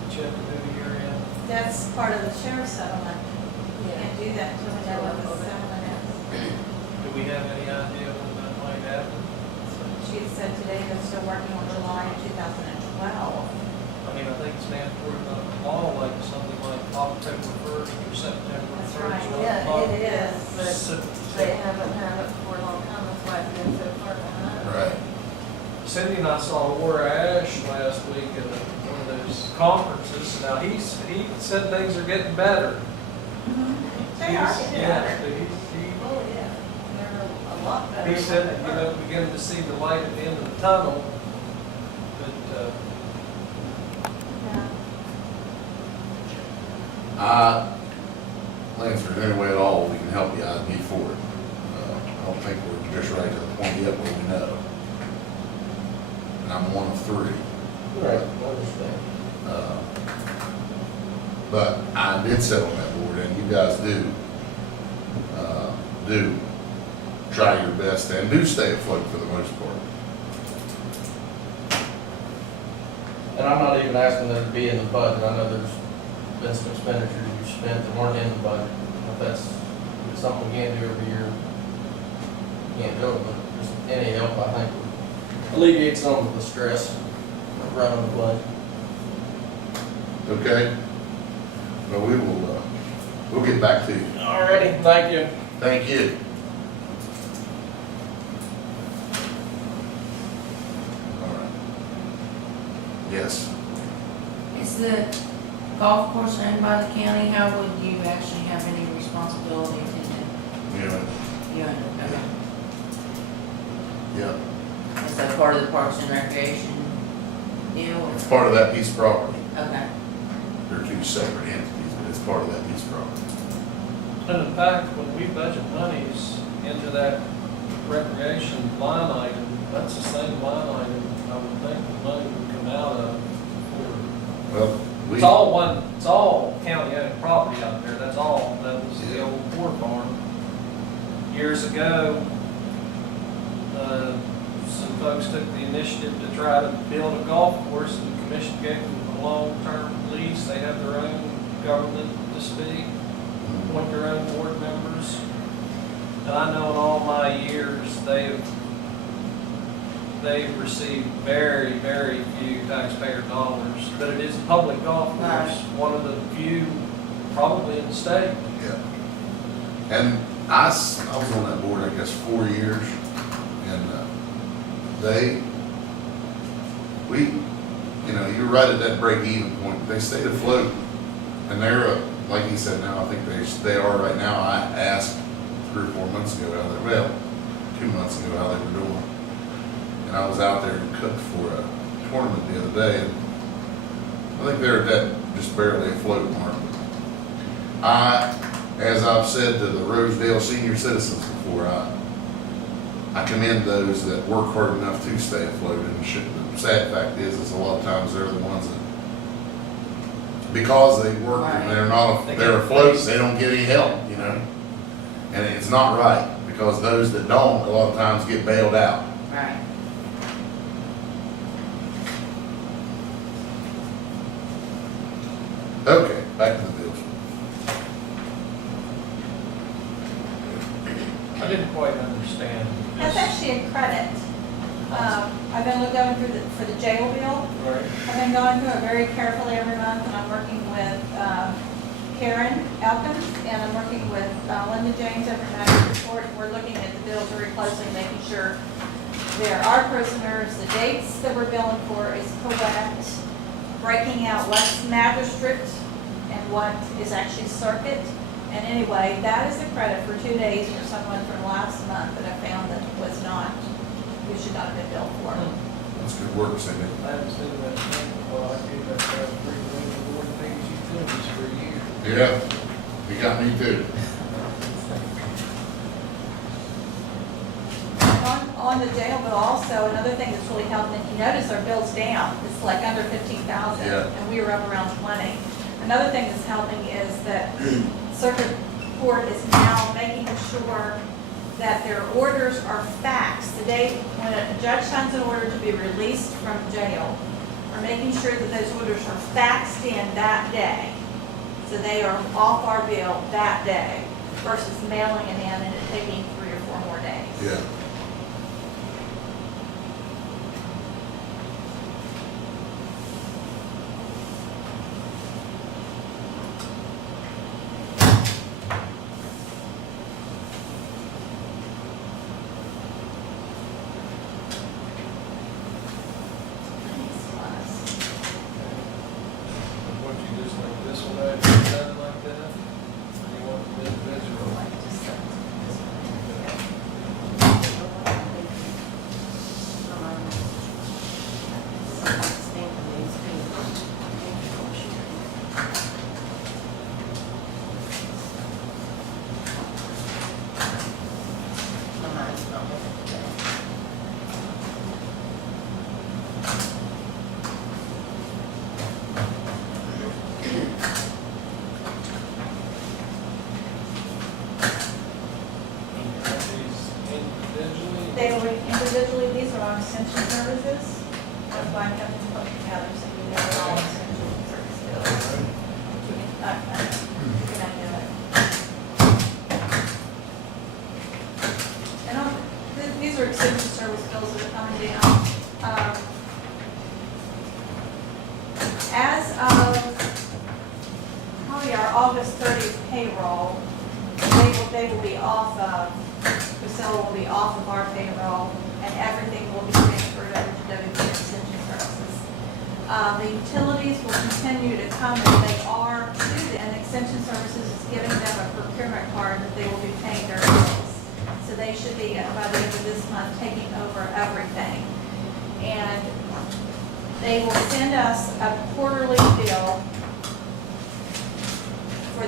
That you have to do year end. That's part of the sheriff's settlement. You can't do that until we know what the settlement is. Do we have any idea when that might happen? She had said today they're still working on July of 2012. I mean, I think it's mandatory by law, like something like October 1st or September 1st. That's right. Yeah, it is, but So- they haven't had it for a long time, that's why it's been so far behind. Right. Cindy and I saw Laura Ash last week at one of those conferences. Now, he said things are getting better. They are He's- getting yeah, better. Oh, yeah, they're a lot better. He said, that, you know, beginning to see the light at the end of the tunnel. But, Yeah. Lance, if there's any way at all we can help you, I'd be for it. I don't think we're just right to the point yet where we know. And I'm one of 3. Right, I understand. But I did sit on that board, and you guys do try your best and do stay afloat for the most part. And I'm not even asking that it be in the budget. I know there's been some expenditures you spent that weren't in the budget. If that's something we can't do every year, we can't do it, but just any help, I think, would alleviate some of the stress of running the budget. Okay? But we will, we'll get back to you. Alrighty, thank you. Thank you. All right. Yes. Is the golf course owned by the county? How would you actually have any responsibility in it? You know, Yeah, Is that part of the Parks and Recreation deal? or- it's part of that piece of property. Okay. They're two separate entities, but it's part of that piece of property. And in fact, when we budget monies into that recreation line item, that's the same line item I would think the money would come out of. Well, we, It's all one, it's all county-owned property out there, that's all, that was the old Ford farm. Years ago, some folks took the initiative to try to build a golf course, and the commission gave them a long-term lease, they have their own government to speak, appoint their own board members. And I know in all my years, they've received very, very few taxpayer dollars, but it is a public golf course, Right. one of the few we in the state. yeah. And I was on that board, I guess, 4 years, and you're right at that break-even point. They stayed afloat, and they're, like he said, now I think they are right now. I asked 3 or 4 months ago how they, well, 2 months ago how they were doing, and I was out there and cooked for a tournament the other day, and I think they're at that just barely afloat mark. As I've said to the Rosedale senior citizens before, I commend those that work hard enough to stay afloat. And the sad fact is a lot of times they're the ones that, because they work and they're afloat, they don't get any help, And it's not right, because those that don't, a lot of times get bailed out. Right. Okay, back to the bills. I didn't quite understand. That's this. actually a credit. I've been going through for the jail bill. Right. I've been going through it very carefully every month, and I'm working with Karen Elkins, and I'm working with Linda James over at Magic Report. We're looking at the bills very closely, making sure there are prisoners, the dates that we're billing for is correct, breaking out what's magistrate and what is actually circuit. And anyway, that is a credit for 2 days for someone from last month that I found that was not, we should not have been billed for. That's good work, Cindy. I haven't seen that thing before. I gave that guy free reign of board things utilities for a year. Yeah, you got me too. On the jail bill also, another thing that's really helping, if you notice our bill's down, it's like under 15,000, Yeah. and we were up around 20. Another thing that's helping is that circuit court is now making sure that their orders are faxed. The day when a judge signs an order to be released from jail, are making sure that those orders are faxed in that day. So they are off our bill that day versus mailing it in and it taking 3 or 4 more days. Yeah. What you just like this one, I done like that? Or you want the individual? Individually? They will individually, these are on extension services. That's why I'm having to put them together so you know they're all extension service bills. Can I do it? And these are extension service bills that are coming down. As of probably our August 30th payroll, they will be off of, Priscilla will be off of our payroll, and everything will be transferred over to WP Extension Services. The utilities will continue to come as they are to them, and Extension Services is giving them a procurement card that they will be paying their bills. So they they should be, by the end of this month, taking over everything. And they will send us a quarterly bill for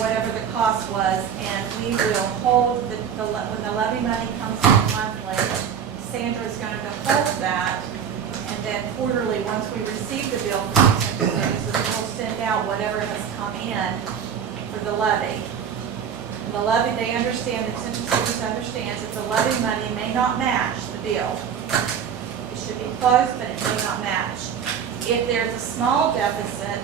whatever the cost was, and we will hold when the levy money comes in monthly, Sandra's going to hold that, and then quarterly, once we receive the bill from the services, we'll send out whatever has come in for the levy. And the levy, they understand, the Central Service understands that the levy money may not match the bill. It should be close, but it may not match. If there's a small deficit,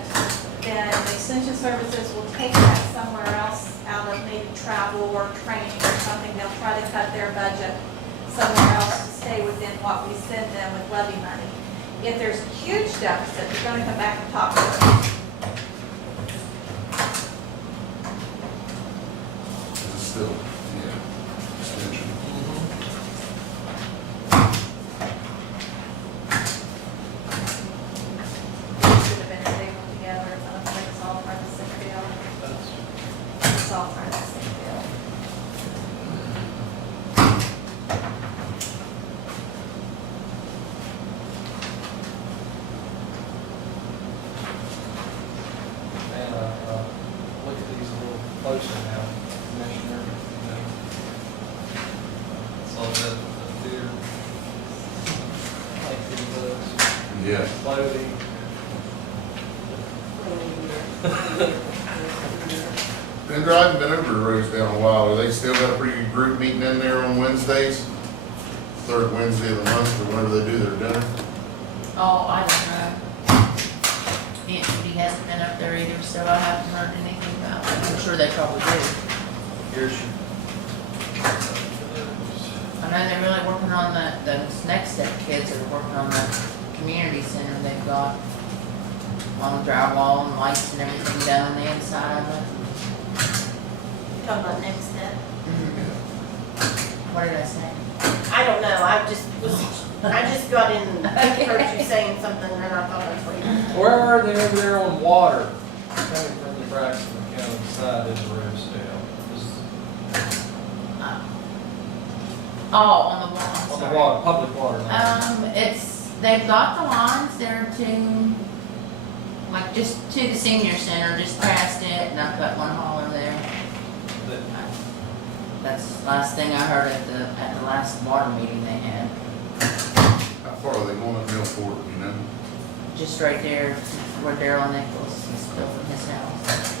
then the Extension Services will take that somewhere else out of maybe travel or training or something. They'll try to cut their budget somewhere else to stay within what we send them with levy money. If there's a huge deficit, they're going to come back and talk to us. It's still, yeah, extension. Should have been stapled together. It looks like it's all part of the same bill. It's all part of the same bill. Man, look at these a little closer now, Commissioner. It's all that deer. Like these books, Yeah. floating. Been driving, been over the roads down a while. Are they still got a pretty good group meeting in there on Wednesdays? Third Wednesday of the month, or whenever they do their dinner? Oh, I don't know. Aunt Judy hasn't been up there either, so I haven't heard anything about it. I'm sure they probably do. Here's your. I know they're really working on those next step kids that are working on the community center they've got. On drywall and lights and everything down on the inside of it. Talking about next step. What did I say? I don't know, I just got in, heard you saying something, and I thought I'd wait. Where are they over there on water? Coming from the Braxton County side of the Rosedale. Oh, on the wall, I'm On the sorry. water, public water line. They've got the lines there to, like, just to the senior center, just past it, and I've got one hauler there. That's the last thing I heard at the last water meeting they had. How far are they going up Millport, you know? Just right there where Daryl Nichols is building his house.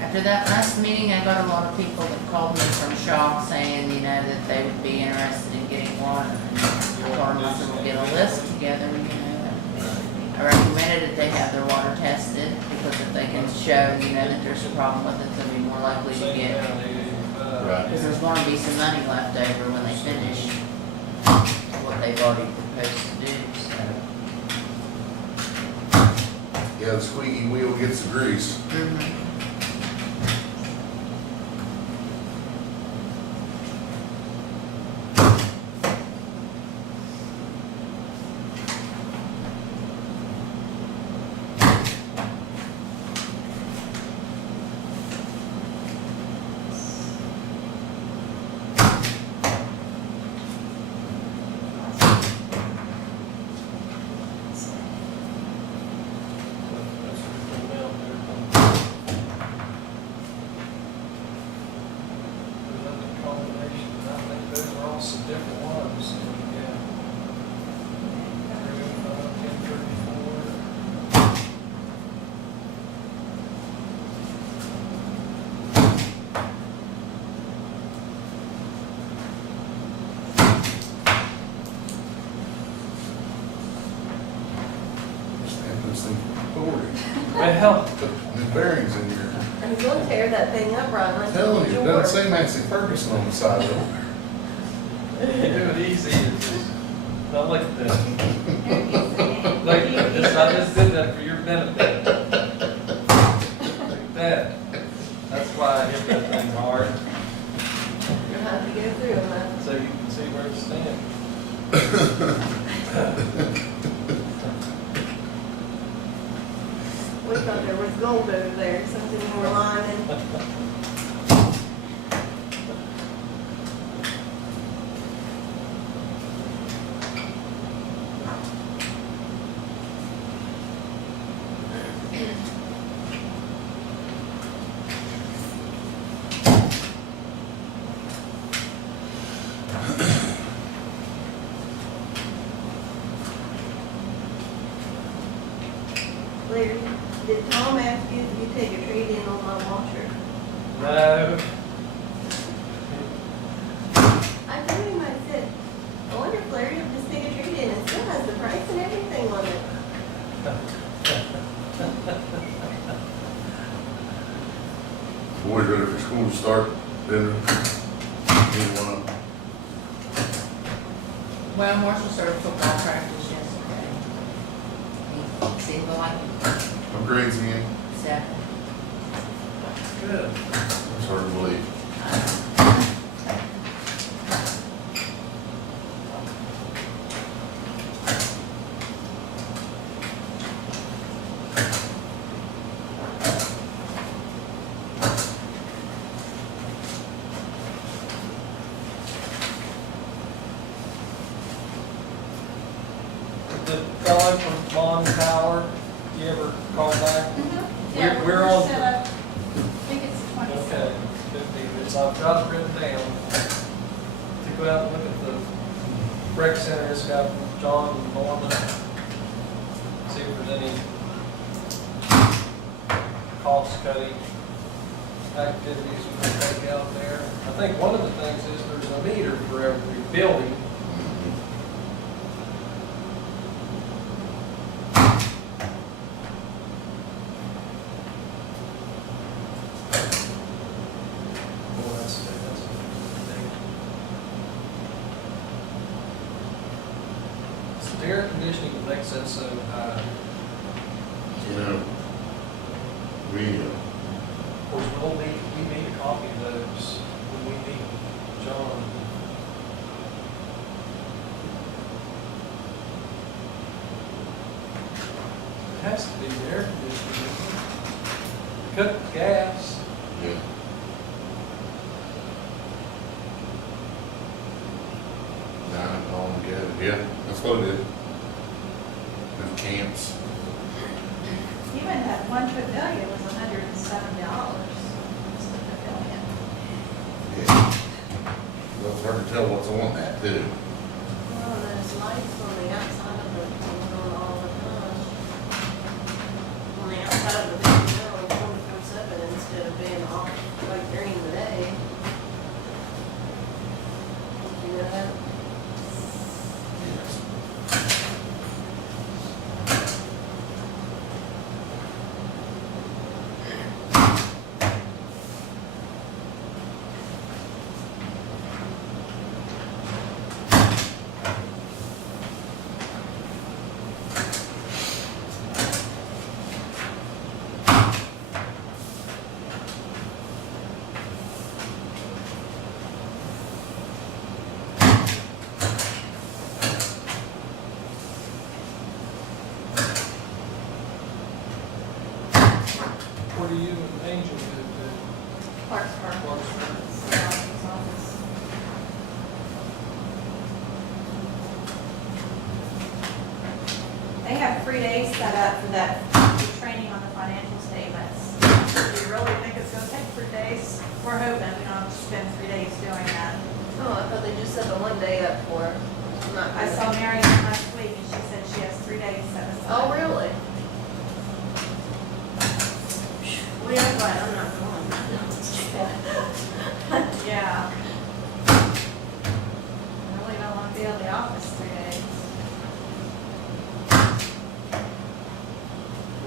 After that last meeting, I got a lot of people that called me from Shaw saying, you know, that they would be interested in getting water. And I told them I said, we'll get a list together, you know. I recommended that they have their water tested, because if they can show, you know, that there's a problem with it, they'll be more likely to get. Right. Because there's going to be some money left over when they finish what they've already proposed to do, so. Yeah, the squeaky wheel gets the grease. Some different ones, yeah. 1034. Stamping this thing forward. Well, Put new bearings in here. I'm gonna tear that thing up, Ron, I'm like telling you, it yours. doesn't say Massey Ferguson on the side of it. you do it easy. Don't look at this. Look at this. I just did that for your benefit. Look at that. That's why I hit that thing hard, You'll have to go through them, so you can see where it stands. gold over there, something more lining. Larry, did Tom ask you if you take a trade-in on my washer? No, I told him, I said, I wonder if Larry will just take a trade-in and still has the price and everything on it. Boys ready for school to start, then, anyone, Well, Marshall started football practice yesterday. He seemed to like it, I'm grades in, so. good. it's hard to believe. The fellow from Mon Tower, you ever call back? Yeah, We're on- set up, I think it's the 27th. Okay, 50, it's, I've got it written down. To go out and look at the rec center, it's got John and Norman. See if there's any cost cutting activities we can take out there. I think one of the things is there's a meter for every building. Well, that's a thing. So the air conditioning makes that so high. You know, we, Of course, we need a copy of those when we meet John. It has to be the air conditioning, isn't it? Cut the gas. yeah, nine altogether, yeah, that's what it is. And camps, Even that one pavilion was $107, just the pavilion. yeah. Well, it's hard to tell what's on that too. Well, there's lights on the outside of the, on all the time. On the outside of the big building, 24/7 instead of being off like during the day. You know that? Yes. What do you and Angel do? Clark's Park. Clark's Park. His office. They have 3 days set up for that training on the financial statements. Do you really think it's gonna take 3 days? We're hoping we don't have to spend 3 days doing that. Oh, I thought they just set the one day up for it. I'm not I gonna- saw Mary last week and she said she has 3 days set aside. Oh, really? Well, yeah, I'm glad I'm not going. Yeah. I really don't want to be out of the office 3 days.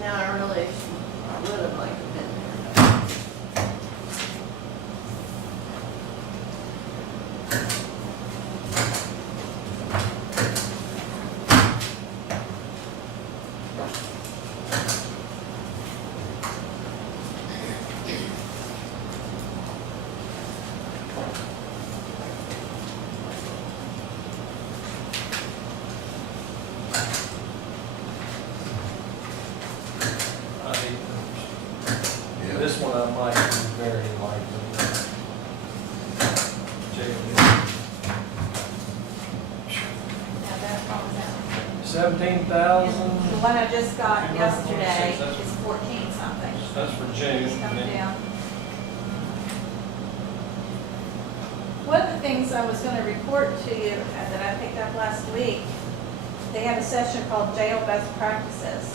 Now, I would have liked to have been there. 17,000. The one I just got 226, yesterday that's- is 14 something. That's for June. It's coming down. One of the things I was gonna report to you that I picked up last week, they had a session called Jail Best Practices.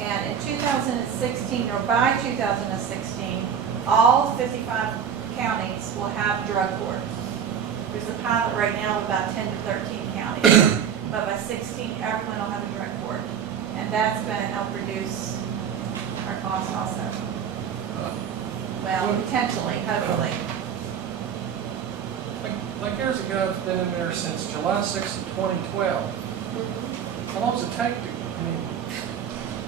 And in 2016, or by 2016, all 55 counties will have drug courts. There's a pilot right now of about 10 to 13 counties. But by 16, everyone will have a drug court. And that's gonna help reduce our costs also. Well, potentially, hopefully. Like there's a guy that's been in there since July 6th of 2012. How long does it take to, I mean,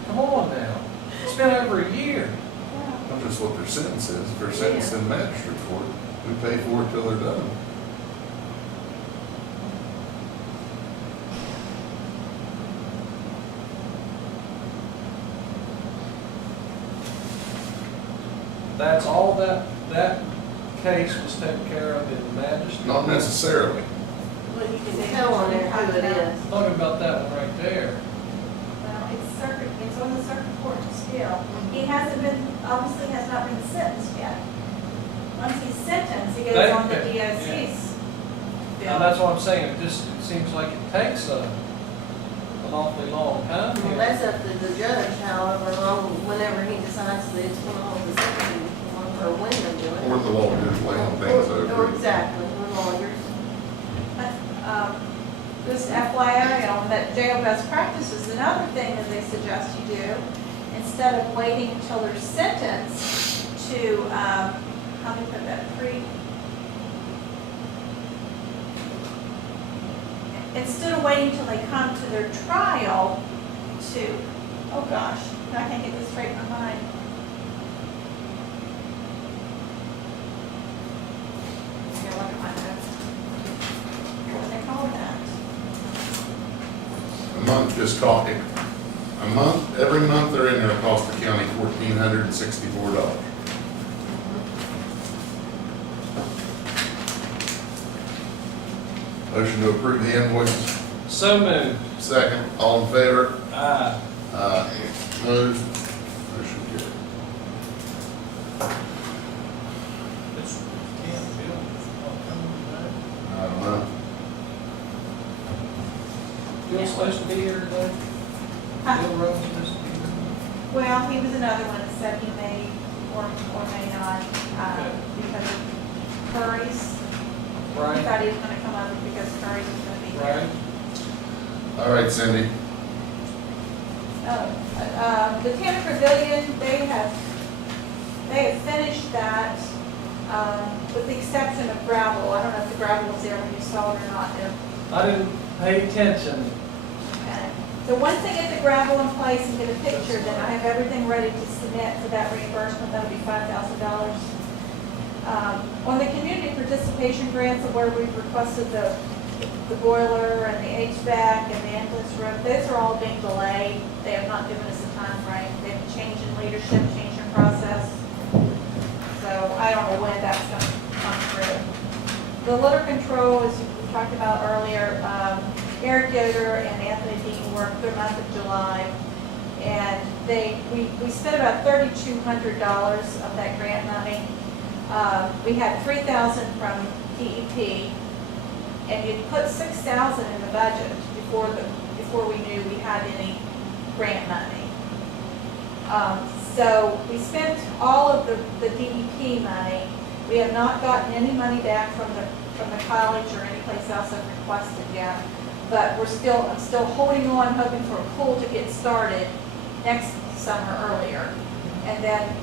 come on now. It's been over a year. That's just what their sentence is. If they're sentenced in magistrate court, we pay for it till they're done. That's all that case was taken care of in the magistrate. Not necessarily. Well, you can tell on there who it is. Talking about that one right there. Well, it's on the circuit court still. He hasn't been, obviously has not been sentenced yet. Once he's sentenced, he goes on the DOC's bill. And that's what I'm saying, it seems like it takes an awfully long time. Well, here. that's up to the judge, however long, whenever he decides that it's one of the second, or when they're doing it. Or the lawyers laying things Or over. exactly, or lawyers. Just FYI on that jail best practices, another thing that they suggest you do, instead of waiting until they're sentenced to, how do you put that, instead of waiting till they come to their trial to, oh gosh, I can't get this straight in my mind. Here, look at my notes. What do they call that? A month just cost, every month they're in there, it costs the county $1,464. Motion to approve the invoices. So moved. Second, all in favor? Aye. Opposed? Motion carried. I don't know. Bill's supposed to be here today? Bill Rhodes supposed to be here? Well, he was another one that said he may or may not, because of Curry's. He Right, thought he was gonna come over because Curry's was gonna be there. right. All right, Cindy. The Tanner Pavilion, they have finished that, with the exception of gravel. I don't know if the gravel was there when you saw it or not. I didn't pay attention. Okay. So once they get the gravel in place and get a picture, then I have everything ready to submit for that reimbursement. That'll be $5,000. On the community participation grants of where we've requested the boiler and the HVAC and the ambulance room, those are all being delayed. They have not given us a time frame. They have a change in leadership, change in process. So I don't know when that's gonna come through. The litter control, as we talked about earlier, Eric Yoder and Anthony Dean worked through the month of July. And we spent about $3,200 of that grant money. We had $3,000 from DEP, and you'd put $6,000 in the budget before we knew we had any grant money. So we spent all of the DEP money. We have not gotten any money back from the college or any place else I've requested yet. But I'm still holding on, hoping for a pool to get started next summer earlier. And then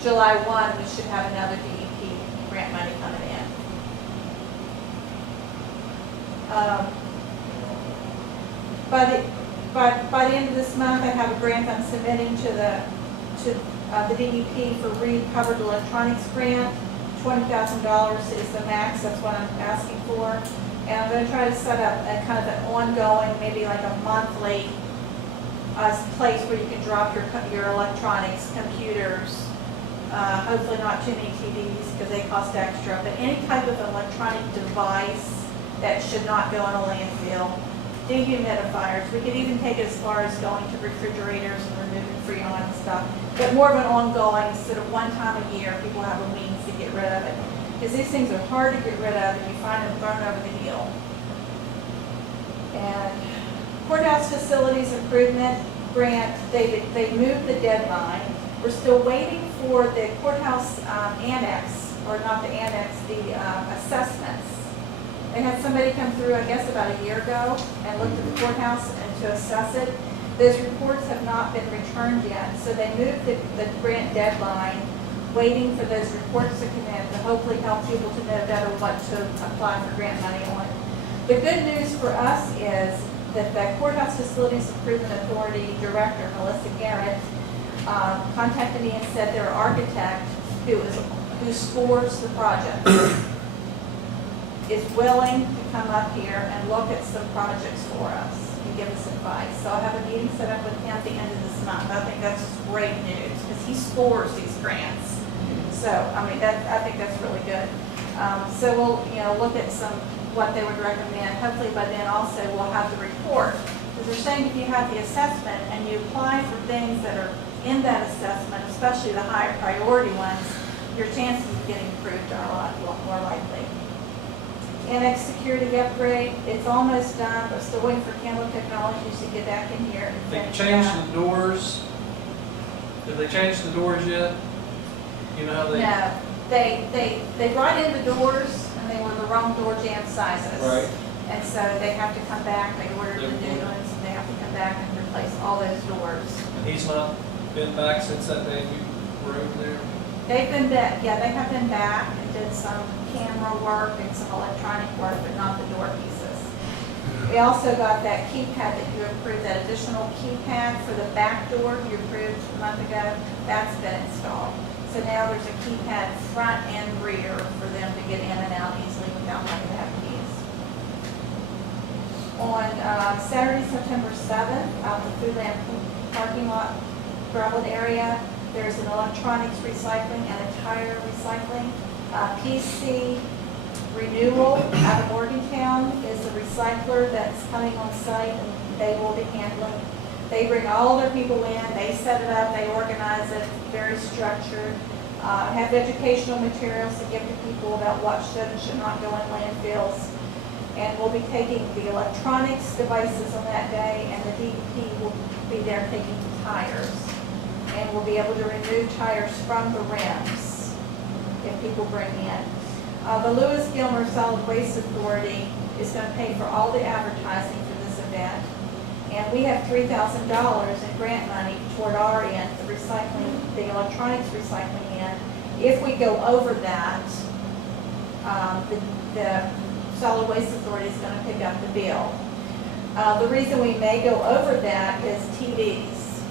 July 1, we should have another DEP grant money coming in. By the end of this month, I have a grant I'm submitting to the DEP for recovered electronics grant. $20,000 is the max, that's what I'm asking for. And I'm gonna try to set up a kind of an ongoing, maybe like a monthly place where you can drop your electronics, computers, hopefully not too many TVs because they cost extra, but any type of electronic device that should not go in a landfill, dehumidifiers. We could even take it as far as going to refrigerators and removing Freon and stuff. But more of an ongoing, instead of one time a year, people have a means to get rid of it. Because these things are hard to get rid of and you find them thrown over the hill. And courthouse facilities improvement grant, they moved the deadline. We're still waiting for the courthouse annex, or not the annex, the assessments. They had somebody come through, I guess, about a year ago and looked at the courthouse and to assess it. Those reports have not been returned yet, so they moved the grant deadline, waiting for those reports to come in to hopefully help people to know better what to apply for grant money on. The good news for us is that the Courthouse Facilities Improvement Authority Director, Melissa Garrett, contacted me and said their architect, who scores the project, is willing to come up here and look at some projects for us and give us advice. So I'll have a meeting set up with him at the end of this month. I think that's just great news because he scores these grants. So, I mean, I think that's really good. So we'll, look at what they would recommend. Hopefully by then also we'll have the report. Because they're saying if you have the assessment and you apply for things that are in that assessment, especially the higher priority ones, your chances of getting approved are a lot more likely. Annex security upgrade, it's almost done, but still waiting for Campbell Technologies to get back in here and They finish changed that. the doors. Did they change the doors yet? You know how they? No, they brought in the doors and they were the wrong door jamb sizes. Right. And so they have to come back, they ordered the They're- new ones, and they have to come back and replace all those doors. And he's not been back since that day we were over there? They've been back, yeah, they have been back and did some camera work and some electronic work, but not the door pieces. We also got that keypad that you approved, that additional keypad for the back door you approved a month ago. That's been installed. So now there's a keypad front and rear for them to get in and out easily without having to have keys. On Saturday, September 7th, out in the Foodland parking lot, gravel area, there's an electronics recycling and a tire recycling. PC Renewal out of Morgantown is the recycler that's coming on site, and they will be handling. They bring all their people in, they set it up, they organize it, very structured. Have educational materials to give to people about what should and should not go in landfills. And we'll be taking the electronics devices on that day, and the DEP will be there taking the tires. And we'll be able to remove tires from the rims if people bring in. The Lewis Gilmer Solid Waste Authority is going to pay for all the advertising for this event. And we have $3,000 in grant money toward our end, the recycling, the electronics recycling end. If we go over that, the Solid Waste Authority is going to pick up the bill. The reason we may go over that is TVs.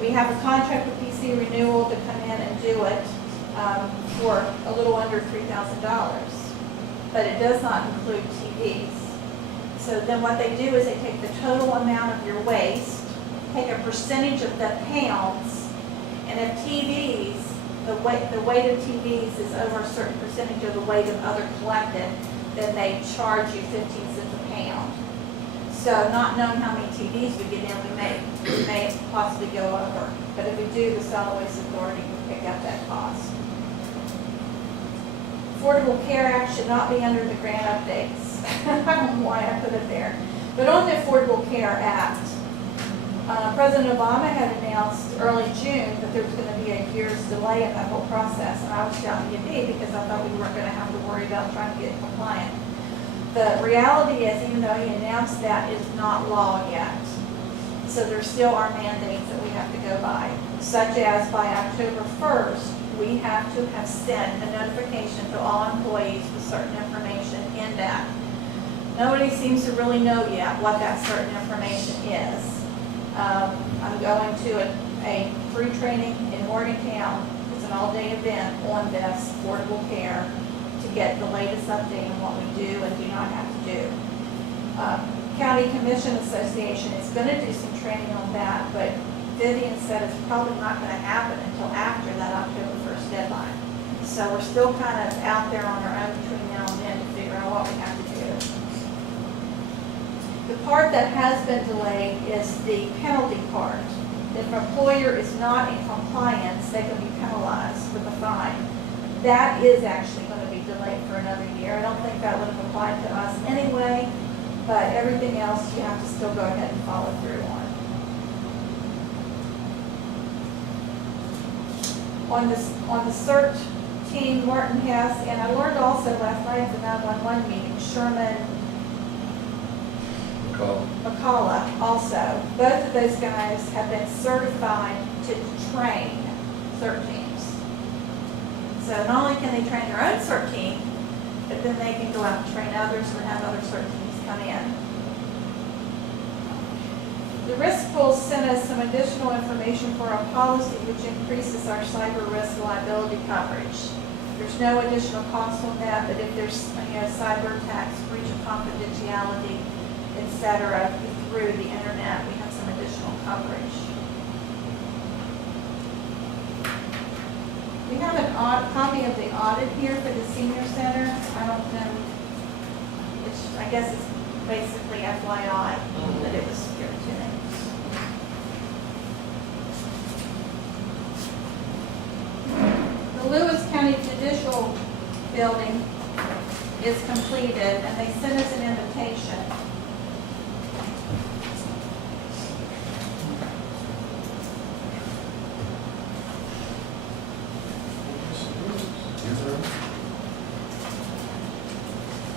We have a contract with PC Renewal to come in and do it for a little under $3,000, but it does not include TVs. So then what they do is they take the total amount of your waste, take a percentage of the pounds, and if TVs, the weight of TVs is over a certain percentage of the weight of other collected, then they charge you 15 cents a pound. So not knowing how many TVs we get in, we may possibly go over. But if we do, the Solid Waste Authority will pick up that cost. Affordable Care Act should not be under the grant updates. I don't know why I put it there. But on the Affordable Care Act, President Obama had announced early June that there was going to be a year's delay in that whole process. And I was shouting at me because I thought we weren't going to have to worry about trying to get compliant. The reality is, even though he announced that, it's not law yet. So there still are mandates that we have to go by, such as by October 1st, we have to have sent a notification to all employees with certain information in that. Nobody seems to really know yet what that certain information is. I'm going to a free training in Morgantown. It's an all-day event on this affordable care to get the latest update on what we do and do not have to do. County Commission Association is going to do some training on that, but Vivian said it's probably not going to happen until after that October 1st deadline. So we're still kind of out there on our own between now and then to figure out what we have to do. The part that has been delayed is the penalty part. If an employer is not in compliance, they can be penalized with a fine. That is actually going to be delayed for another year. I don't think that would have applied to us anyway, but everything else you have to still go ahead and follow through on. On the CERT team, Martin Hess, and I learned also last night at the 911 meeting, Sherman McCullough also. Both of those guys have been certified to train CERT teams. So not only can they train their own CERT team, but then they can go out and train others or have other CERT teams come in. The risk pool sent us some additional information for our policy, which increases our cyber risk liability coverage. There's no additional cost on that, but if there's cyber attacks, breach of confidentiality, etc., through the internet, we have some additional coverage. We have an copy of the audit here for the senior center. I don't know, which I guess is basically FYI that it was here today. The Lewis County Judicial Building is completed, and they sent us an invitation.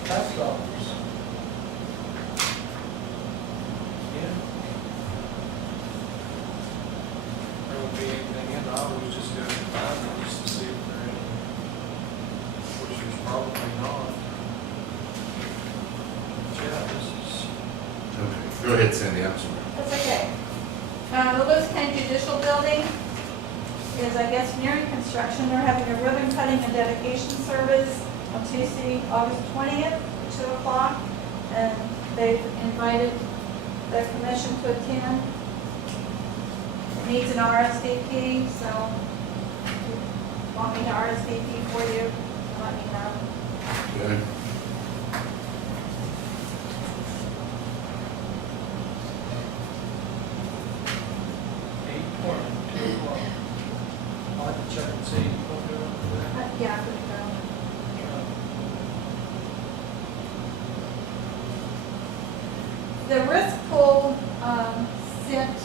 Tax dollars. Yeah. There won't be anything in, I always just go to find them just to see if they're in, which there's probably not. But yeah, this is, Okay, go ahead, Cindy, I'm sorry. That's okay. The Lewis County Judicial Building is, I guess, nearing construction. They're having a ribbon cutting and dedication service on Tuesday, August 20th, at 2 o'clock. And they've invited the commission to attend. It needs an RSVP, so if you want me to RSVP for you, let me know. Okay. I'll have to check and see what they're up to there. Yeah, I could go. The risk pool sent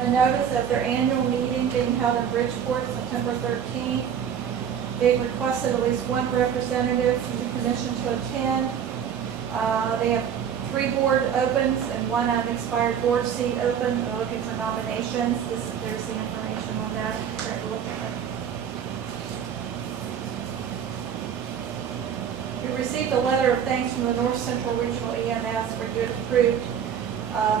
a notice of their annual meeting being held in Bridgeport September 13th. They requested at least one representative from the commission to attend. They have 3 board opens and 1 unexpired board seat open. They're looking for nominations. There's the information on that. Take a look at it. We received a letter of thanks from the North Central Regional EMS for you approved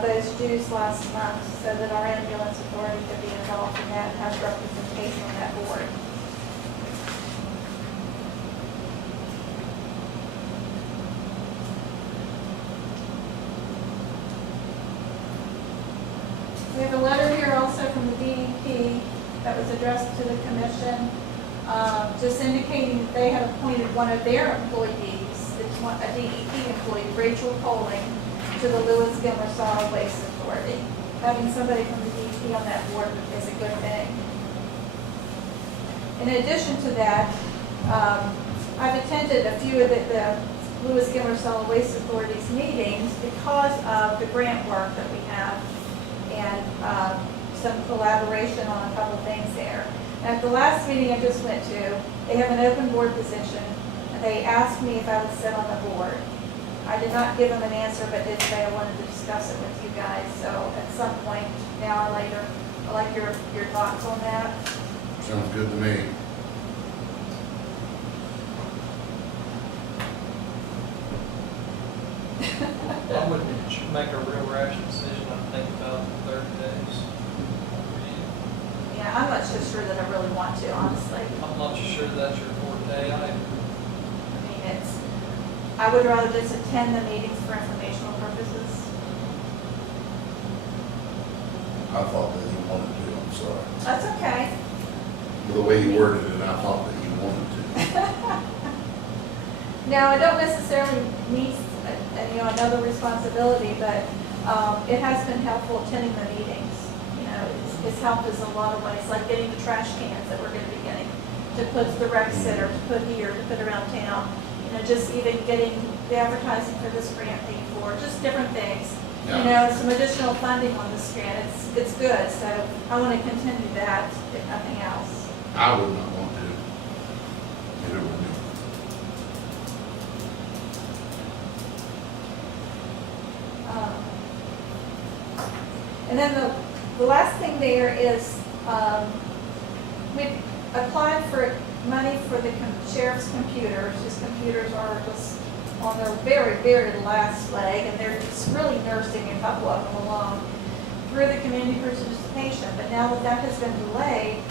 those dues last month so that our ambulance authority could be involved in that and have representation on that board. We have a letter here also from the DEP that was addressed to the commission, just indicating that they had appointed one of their employees, a DEP employee, Rachel Poling, to the Lewis Gilmer Solid Waste Authority. Having somebody from the DEP on that board is a good thing. In addition to that, I've attended a few of the Lewis Gilmer Solid Waste Authority's meetings because of the grant work that we have and some collaboration on a couple things there. At the last meeting I just went to, they have an open board position, and they asked me if I would sit on the board. I did not give them an answer, but did say I wanted to discuss it with you guys. So at some point, now or later, I'd like your thoughts on that. Sounds good to me. I wouldn't make a real rash decision, I think about 30 days. Yeah, I'm not so sure that I really want to, honestly. I'm not sure that's your forte either. I mean, I would rather just attend the meetings for informational purposes. I thought that he wanted to, I'm sorry. That's okay. The way he worded it, I thought that he wanted to. Now, I don't necessarily need, another responsibility, but It has been helpful attending the meetings. You know, it's helped us in a lot of ways, like getting the trash cans that we're gonna be getting, to put to the rec center, to put here, to put around town. You know, just even getting the advertising for this grant paid for, just different things. You Yeah. know, some additional funding on this grant, it's good, so I wanna continue that, if nothing else. I would not want to. If it were me. And then the last thing there is, we applied for money for the sheriff's computers. His computers are just on their very, very last leg, and they're just really nursing a couple of them along through the community participation. But now that that has been delayed,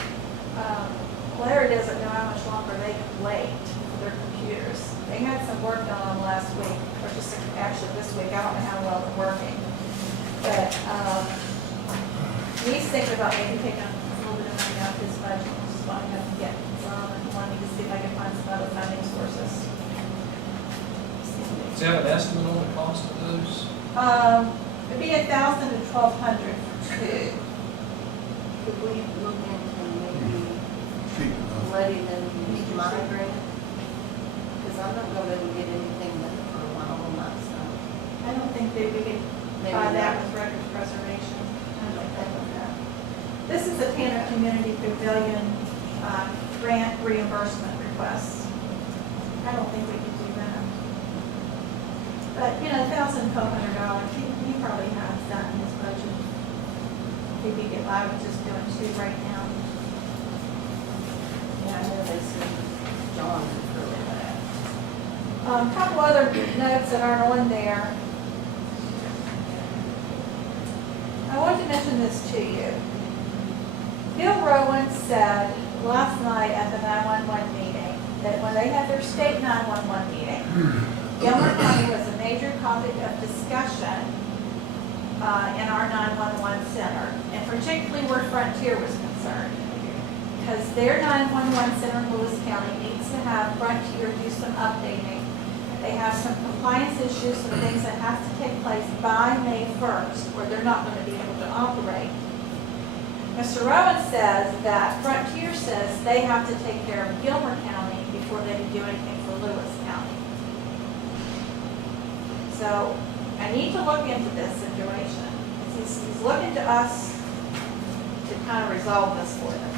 Larry doesn't know how much longer they can wait for their computers. They had some work done on last week, or just actually this week. I don't know how well they're working. But he's thinking about maybe taking a little bit of money out of his budget, which is why I have to get some, and wanting to see if I can find some other funding sources. Do you have an estimate on the cost of those? It'd be 1,000 to 1,200 for two. Could we look into maybe Cheap enough. letting them use my grant? Because I'm not gonna be able to get anything done for a while on that stuff. I don't think that we could Maybe buy that not. with records preservation. I don't think of that. This is a Tanner Community Pavilion grant reimbursement request. I don't think we could do that. But, you know, $1,200, he probably has that in his budget. If he could get by with just doing two right now. Yeah, I know they said John is really bad. A couple other notes that aren't on there. I want to mention this to you. Bill Rowan said last night at the 911 meeting that when they had their state 911 meeting, Gilmer County was a major topic of discussion in our 911 center, and particularly where Frontier was concerned. Because their 911 center in Lewis County needs to have Frontier do some updating. They have some compliance issues, some things that have to take place by May 1st, or they're not going to be able to operate. Mr. Rowan says that Frontier says they have to take care of Gilmer County before they can do anything for Lewis County. So I need to look into this situation. He's looking to us to kind of resolve this for them.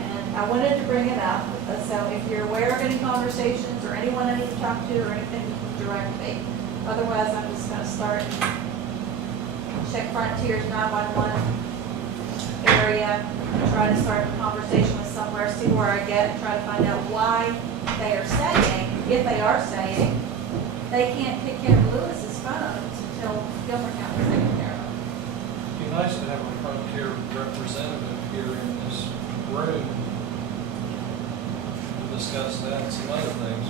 And I wanted to bring it up, so if you're aware of any conversations or anyone I need to talk to or anything, direct me. Otherwise, I'm just gonna start, check Frontier's 911 area, try to start a conversation with somewhere, see where I get, and try to find out why they are saying, if they are saying, they can't take care of Lewis's phones until Gilmer County's taken care of. It'd be nice to have a Frontier representative here in this room to discuss that and some other things.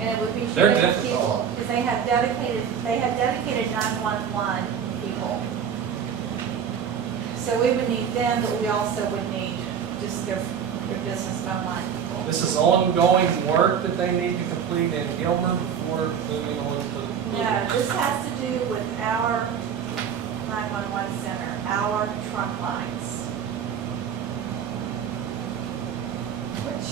And it would be They're terrific difficult. people, because they have dedicated 911 people. So we would need them, but we also would need just their business phone line people. This is ongoing work that they need to complete in Gilmer before moving on to. No, this has to do with our 911 center, our trunk lines. Which,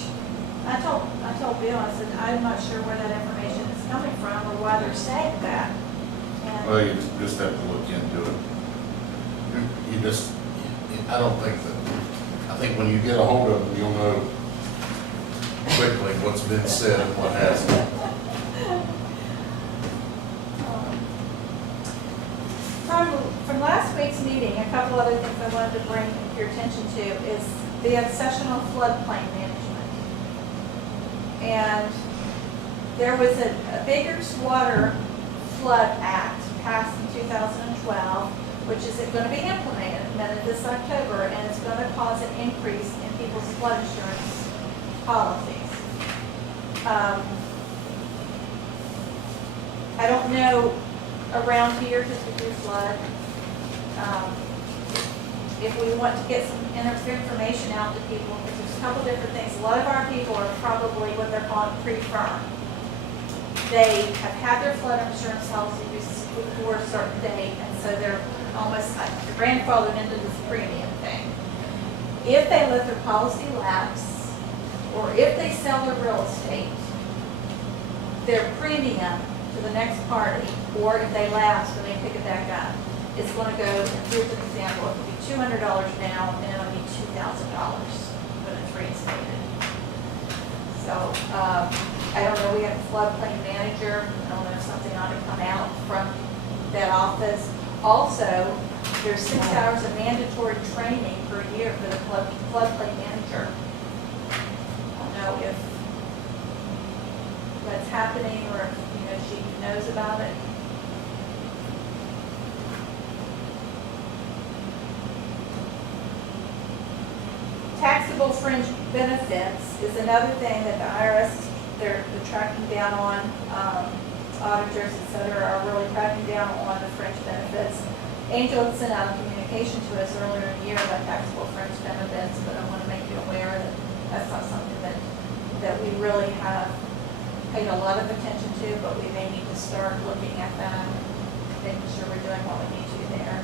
I told Bill, I said, I'm not sure where that information is coming from or why they're saying that. And Well, you just have to look into it. You just, I don't think that, I think when you get a hold of them, you'll know quickly what's been said and what hasn't. From last week's meeting, a couple other things I wanted to bring your attention to is the obsessional floodplain management. And there was a Bigger Water Flood Act passed in 2012, which is going to be implemented this October, and it's going to cause an increase in people's flood insurance policies. I don't know around here, because we do flood, if we want to get some information out to people, because there's a couple different things. A lot of our people are probably what they're calling pre-firm. they have had their flood insurance policy before a certain date, and so they're almost like grandfathered into this premium thing. If they let their policy lapse, or if they sell their real estate, their premium to the next party, or if they lapse and they pick it back up, it's gonna go, and here's an example, it could be $200 down, and it'll be $2,000 when it's reinstated. So, I don't know, we have a floodplain manager, I don't know if something ought to come out from that office. Also, there's 6 hours of mandatory training per year for the floodplain manager. I don't know if that's happening, or if, she knows about it. Taxable fringe benefits is another thing that the IRS, they're tracking down on. Auditors, et cetera, are really cracking down on the fringe benefits. Angel had sent out a communication to us earlier in the year about taxable fringe benefits, but I want to make you aware that that's not something that we really have paid a lot of attention to, but we may need to start looking at that, making sure we're doing what we need to there.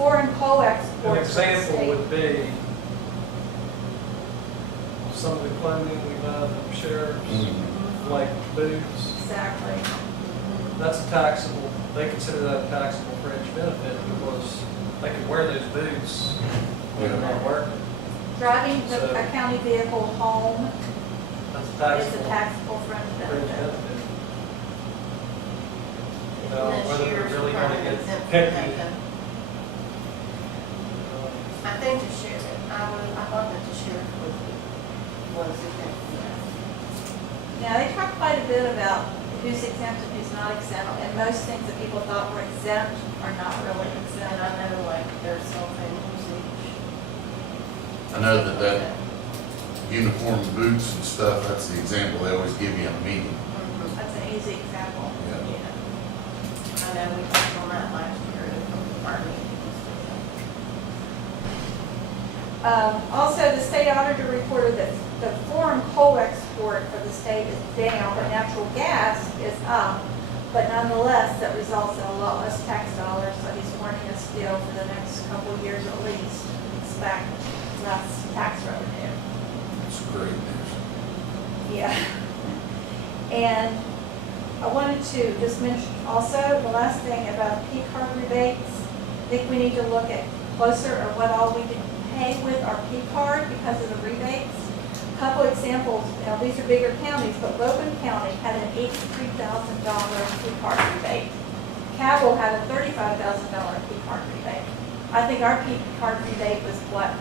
Foreign coal An exports. example would be some of the clothing we buy from sheriffs, like boots. Exactly. That's a taxable, they consider that a taxable fringe benefit because they can wear those boots when they're not working. Driving So- a county vehicle home That's a is a taxable taxable fringe fringe benefit. benefit. And this whether they're year's really gonna probably get exempt from picky. that, though. I think the sheriff, I thought that the sheriff was exempt from that. Now, they talk quite a bit about who's exempt and who's not exempt, and most things that people thought were exempt are not really And exempt. I know like there's cell phone usage. I know that uniform boots and stuff, that's the example they always give you in a meeting. Mhm. That's an easy example. Yeah. Yeah. I know we talked on that last year in our meetings. Also, the state auditor reported that the foreign coal export for the state is down, but natural gas is up. But nonetheless, that results in a lot less tax dollars, so he's warning us still for the next couple of years at least, expect less tax revenue. It's great news. Yeah. And I wanted to just mention also, the last thing about P card rebates. I think we need to look at closer at what all we can pay with our P card because of the rebates. A couple examples, these are bigger counties, but Logan County had an $83,000 P card rebate. Cabell had a $35,000 P card rebate. I think our P card rebate was what,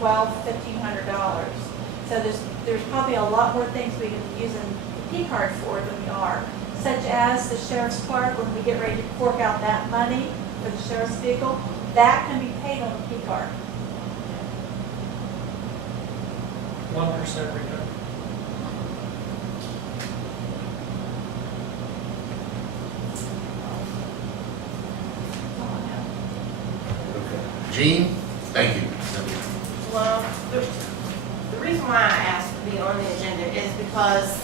$1,200–1,500. So there's probably a lot more things we can use the P card for than we are, such as the sheriff's clerk, when we get ready to fork out that money for the sheriff's vehicle, that can be paid on the P card. 1% return. Okay. Gene, thank you. Well, the reason why I asked to be on the agenda is because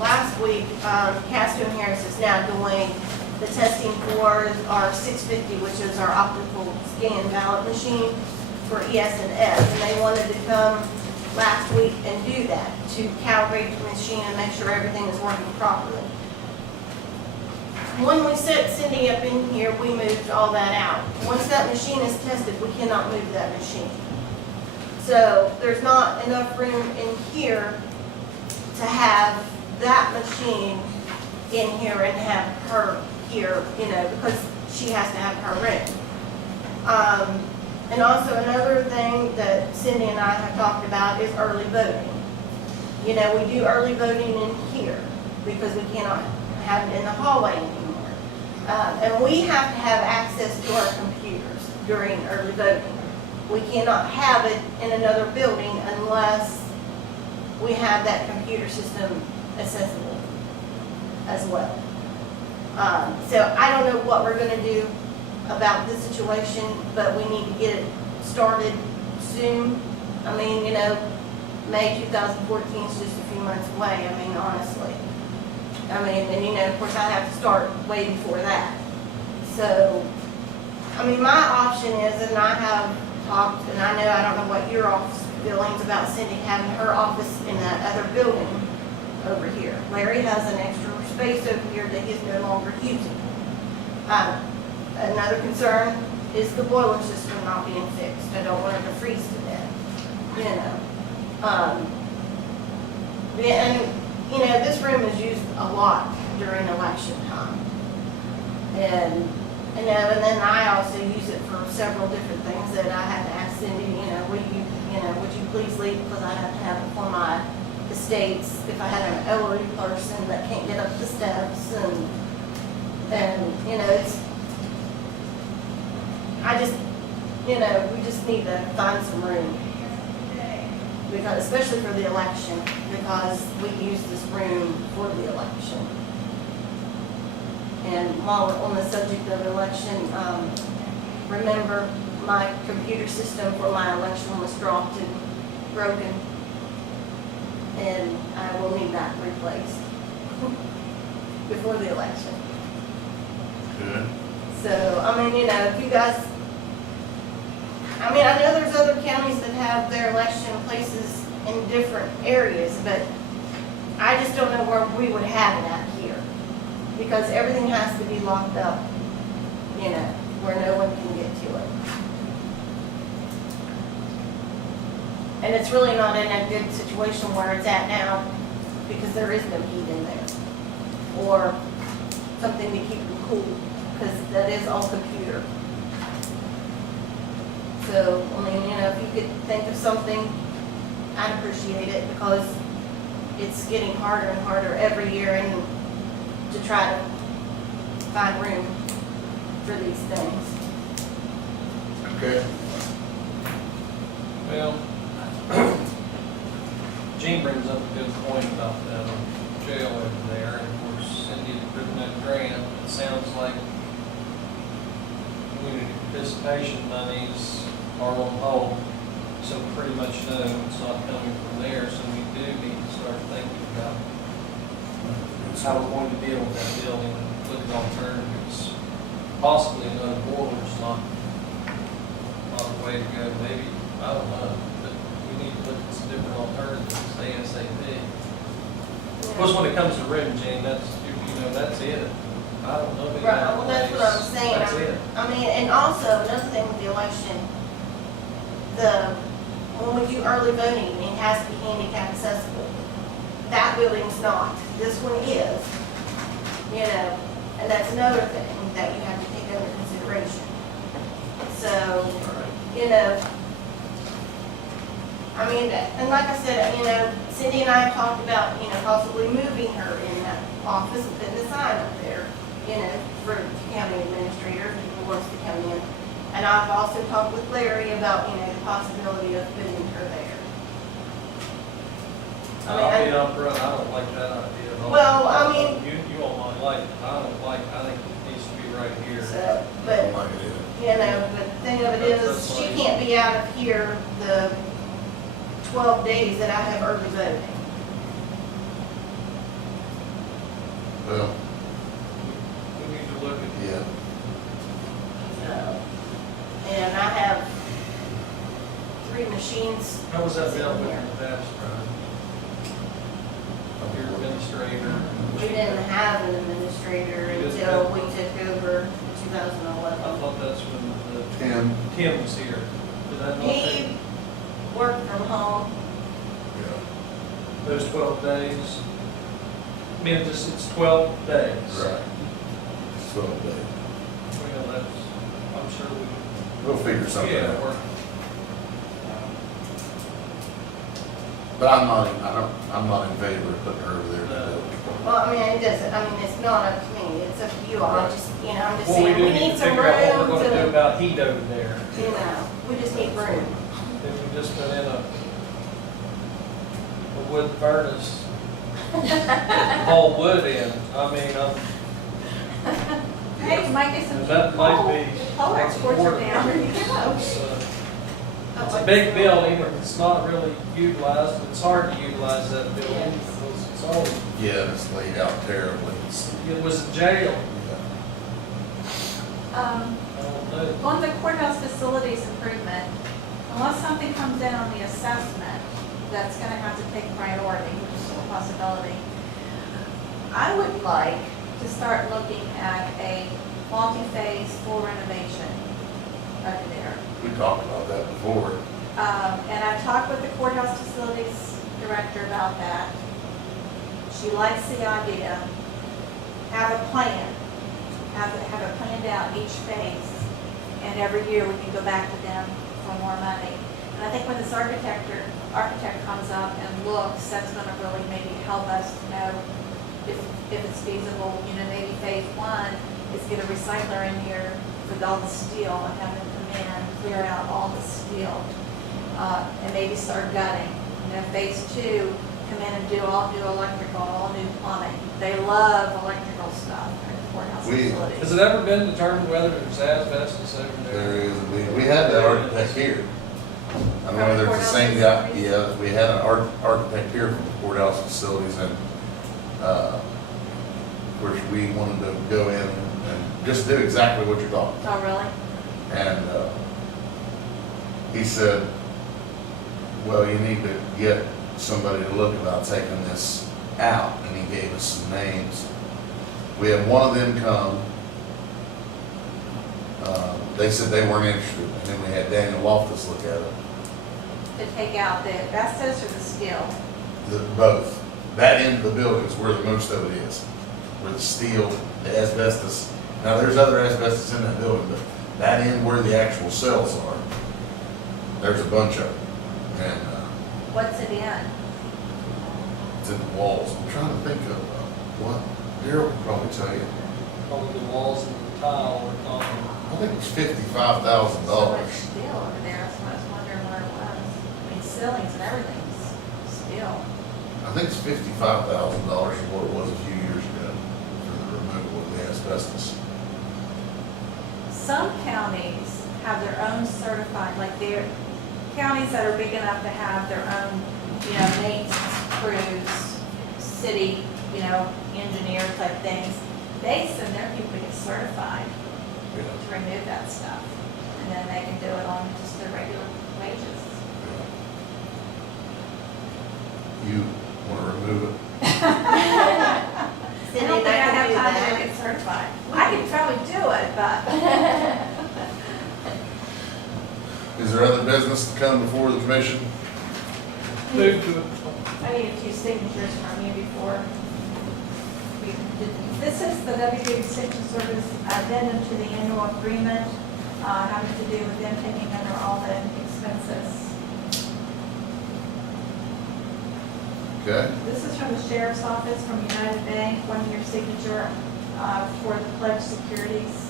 last week, Castro and Harris is now doing the testing for our 650, which is our optical scan ballot machine for ES&S. And they wanted to come last week and do that, to calibrate the machine and make sure everything is working properly. When we set Cindy up in here, we moved all that out. Once that machine is tested, we cannot move that machine. So there's not enough room in here to have that machine in here and have her here, because she has to have her room. And also another thing that Cindy and I have talked about is early voting. We do early voting in here because we cannot have it in the hallway anymore. And we have to have access to our computers during early voting. We cannot have it in another building unless we have that computer system accessible as well. So I don't know what we're gonna do about this situation, but we need to get it started soon. I mean, May 2014 is just a few months away, I mean, honestly. I mean, and you know, of course, I have to start way before that. So, I mean, my option is, and I have talked, and I know, I don't know what your office feelings about Cindy having her office in that other building over here. Larry has an extra space over here that he's no longer using. Another concern is the boiler system not being fixed. I don't want it to freeze to death, you know. Yeah, and, you know, this room is used a lot during election time. And, you know, and then I also use it for several different things that I had to ask Cindy, you know, would you please leave, because I have to have it for my estates, if I had an elderly person that can't get up the steps, and, you know, it's, I just, you know, we just need to find some room. Because, especially for the election, because we use this room for the election. And while we're on the subject of election, remember my computer system for my election was dropped and broken. And I will need that replaced before the election. Good. So, I mean, you know, if you guys, I mean, I know there's other counties that have their election places in different areas, but I just don't know where we would have it at here. Because everything has to be locked up, you know, where no one can get to it. And it's really not in a good situation where it's at now, because there is no heat in there. Or something to keep them cool, because that is all computer. So, I mean, you know, if you could think of something, I'd appreciate it, because it's getting harder and harder every year and to try to find room for these things. Okay. Well, Gene brings up a good point about the jail over there, and of course, Cindy had written that grant. It sounds like community participation monies are on hold, so pretty much no, it's not coming from there, so we do need to start thinking about how we're going to deal with that building, and look at alternatives. Possibly another boiler's not the way to go, maybe, I don't know, but we need to look at some different alternatives ASAP. Of course, when it comes to room, Gene, that's, you know, that's it. I don't know. Right, well, that's what I'm saying. That's it. I mean, and also, another thing with the election, when we do early voting, it has to be handicap accessible. That building's not. This one is, you know, and that's another thing that you have to take under consideration. So, you know, I mean, and like I said, you know, Cindy and I have talked about, you know, possibly moving her in that office and putting a sign up there, you know, for county administrator, who wants to come in. And I've also talked with Larry about, you know, the possibility of putting her there. I'll be upfront, I don't like that idea at all. Well, I mean- You all might like it, I don't like, I think it needs to be right here. So, I but, don't like it either. you know, but the thing of it is, she can't be out of here the 12 days that I have early voting. Well, We need to look at, yeah. So, and I have 3 machines. how was that dealt with sitting in here. the past, Brian? Your administrator? We didn't have an administrator You just until had- we took over in I 2011. thought that's when Tim, Kim was here. Did that not take He worked from home. yeah, those 12 days? I mean, it's 12 days. right. So, Well, that's, I'm sure we. we'll figure something Yeah, out. work. But I'm not in favor of putting her over there. No. Well, I mean, it doesn't, I mean, it's not up to me, it's up to you all. I just, you know, I'm just Well, we saying, do we need need to some figure out what room we're gonna do to, about heat over there. you know, we just need room. If we just put in a wood furnace, haul wood in, I mean, Hey, you might get some And cheap that might coal. be- Coal exports are down, there you go. it's, It's a big building, and it's not really utilized, it's hard to utilize that building, because it's old. Yeah, it's laid out terribly. It was a jail, Um, I don't know. On the courthouse facilities improvement, unless something comes in on the assessment, that's gonna have to take priority, which is still a possibility. I would like to start looking at a multi-phase full renovation over there. We talked about that before. And I've talked with the courthouse facilities director about that. She likes the idea. Have a plan, have it planned out each phase. And every year we can go back to them for more money. And I think when this architect comes up and looks, that's gonna really maybe help us to know if it's feasible. You know, maybe phase one is get a recycler in here with all the steel and have them come in, clear out all the steel, and maybe start gutting. You know, phase two, come in and do all new electrical, all new plumbing. They love electrical stuff at the courthouse facilities. Has it ever been determined whether there's asbestos over There there? is, we had that architect here. I don't know whether it's the same guy, yeah, we had an architect here from the courthouse facilities, and, of course, we wanted to go in and just do exactly what you're talking about. Oh, really? And he said, well, you need to get somebody to look about taking this out, and he gave us some names. We had one of them come. They said they weren't interested, and then we had Daniel Loftus look at it. To take out the asbestos or the steel? Both. That end of the building is where the most of it is, where the steel, the asbestos. Now, there's other asbestos in that building, but that end where the actual cells are, there's a bunch of them. And What's it in? it's in the walls. I'm trying to think of what. Daryl could probably tell you. Probably the walls and the tile were talking. I think it was $55,000. So much steel over there, that's what I was wondering where it was. I mean, ceilings and everything's steel. I think it's $55,000 is what it was a few years ago for the removal of the asbestos. Some counties have their own certified, like their counties that are big enough to have their own, you know, maintenance crews, city, you know, engineer type things. They send their people to get certified Yeah. to remove that stuff. And then they can do it on just their regular wages. You want to remove it? I Cindy, don't think I can have do time to that. get certified. I could probably do it, but Is there other business to come before the commission? Move to it. I need a few signatures from you before we did. This is the WB Extension Service addendum to the annual agreement, having to do with them taking under all the expenses. Okay. This is from the Sheriff's Office, from United Bank, one year signature for the pledge securities.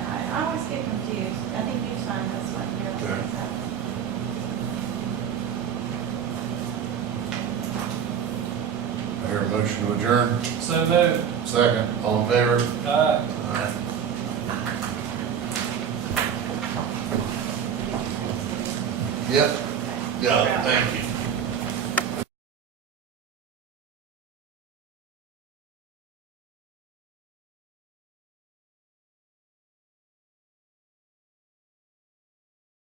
I always get confused. I think you signed this one here. Okay. I hear a motion to adjourn. So moved. Second. All in favor? Aye. Aye. Yep. Yeah, thank you.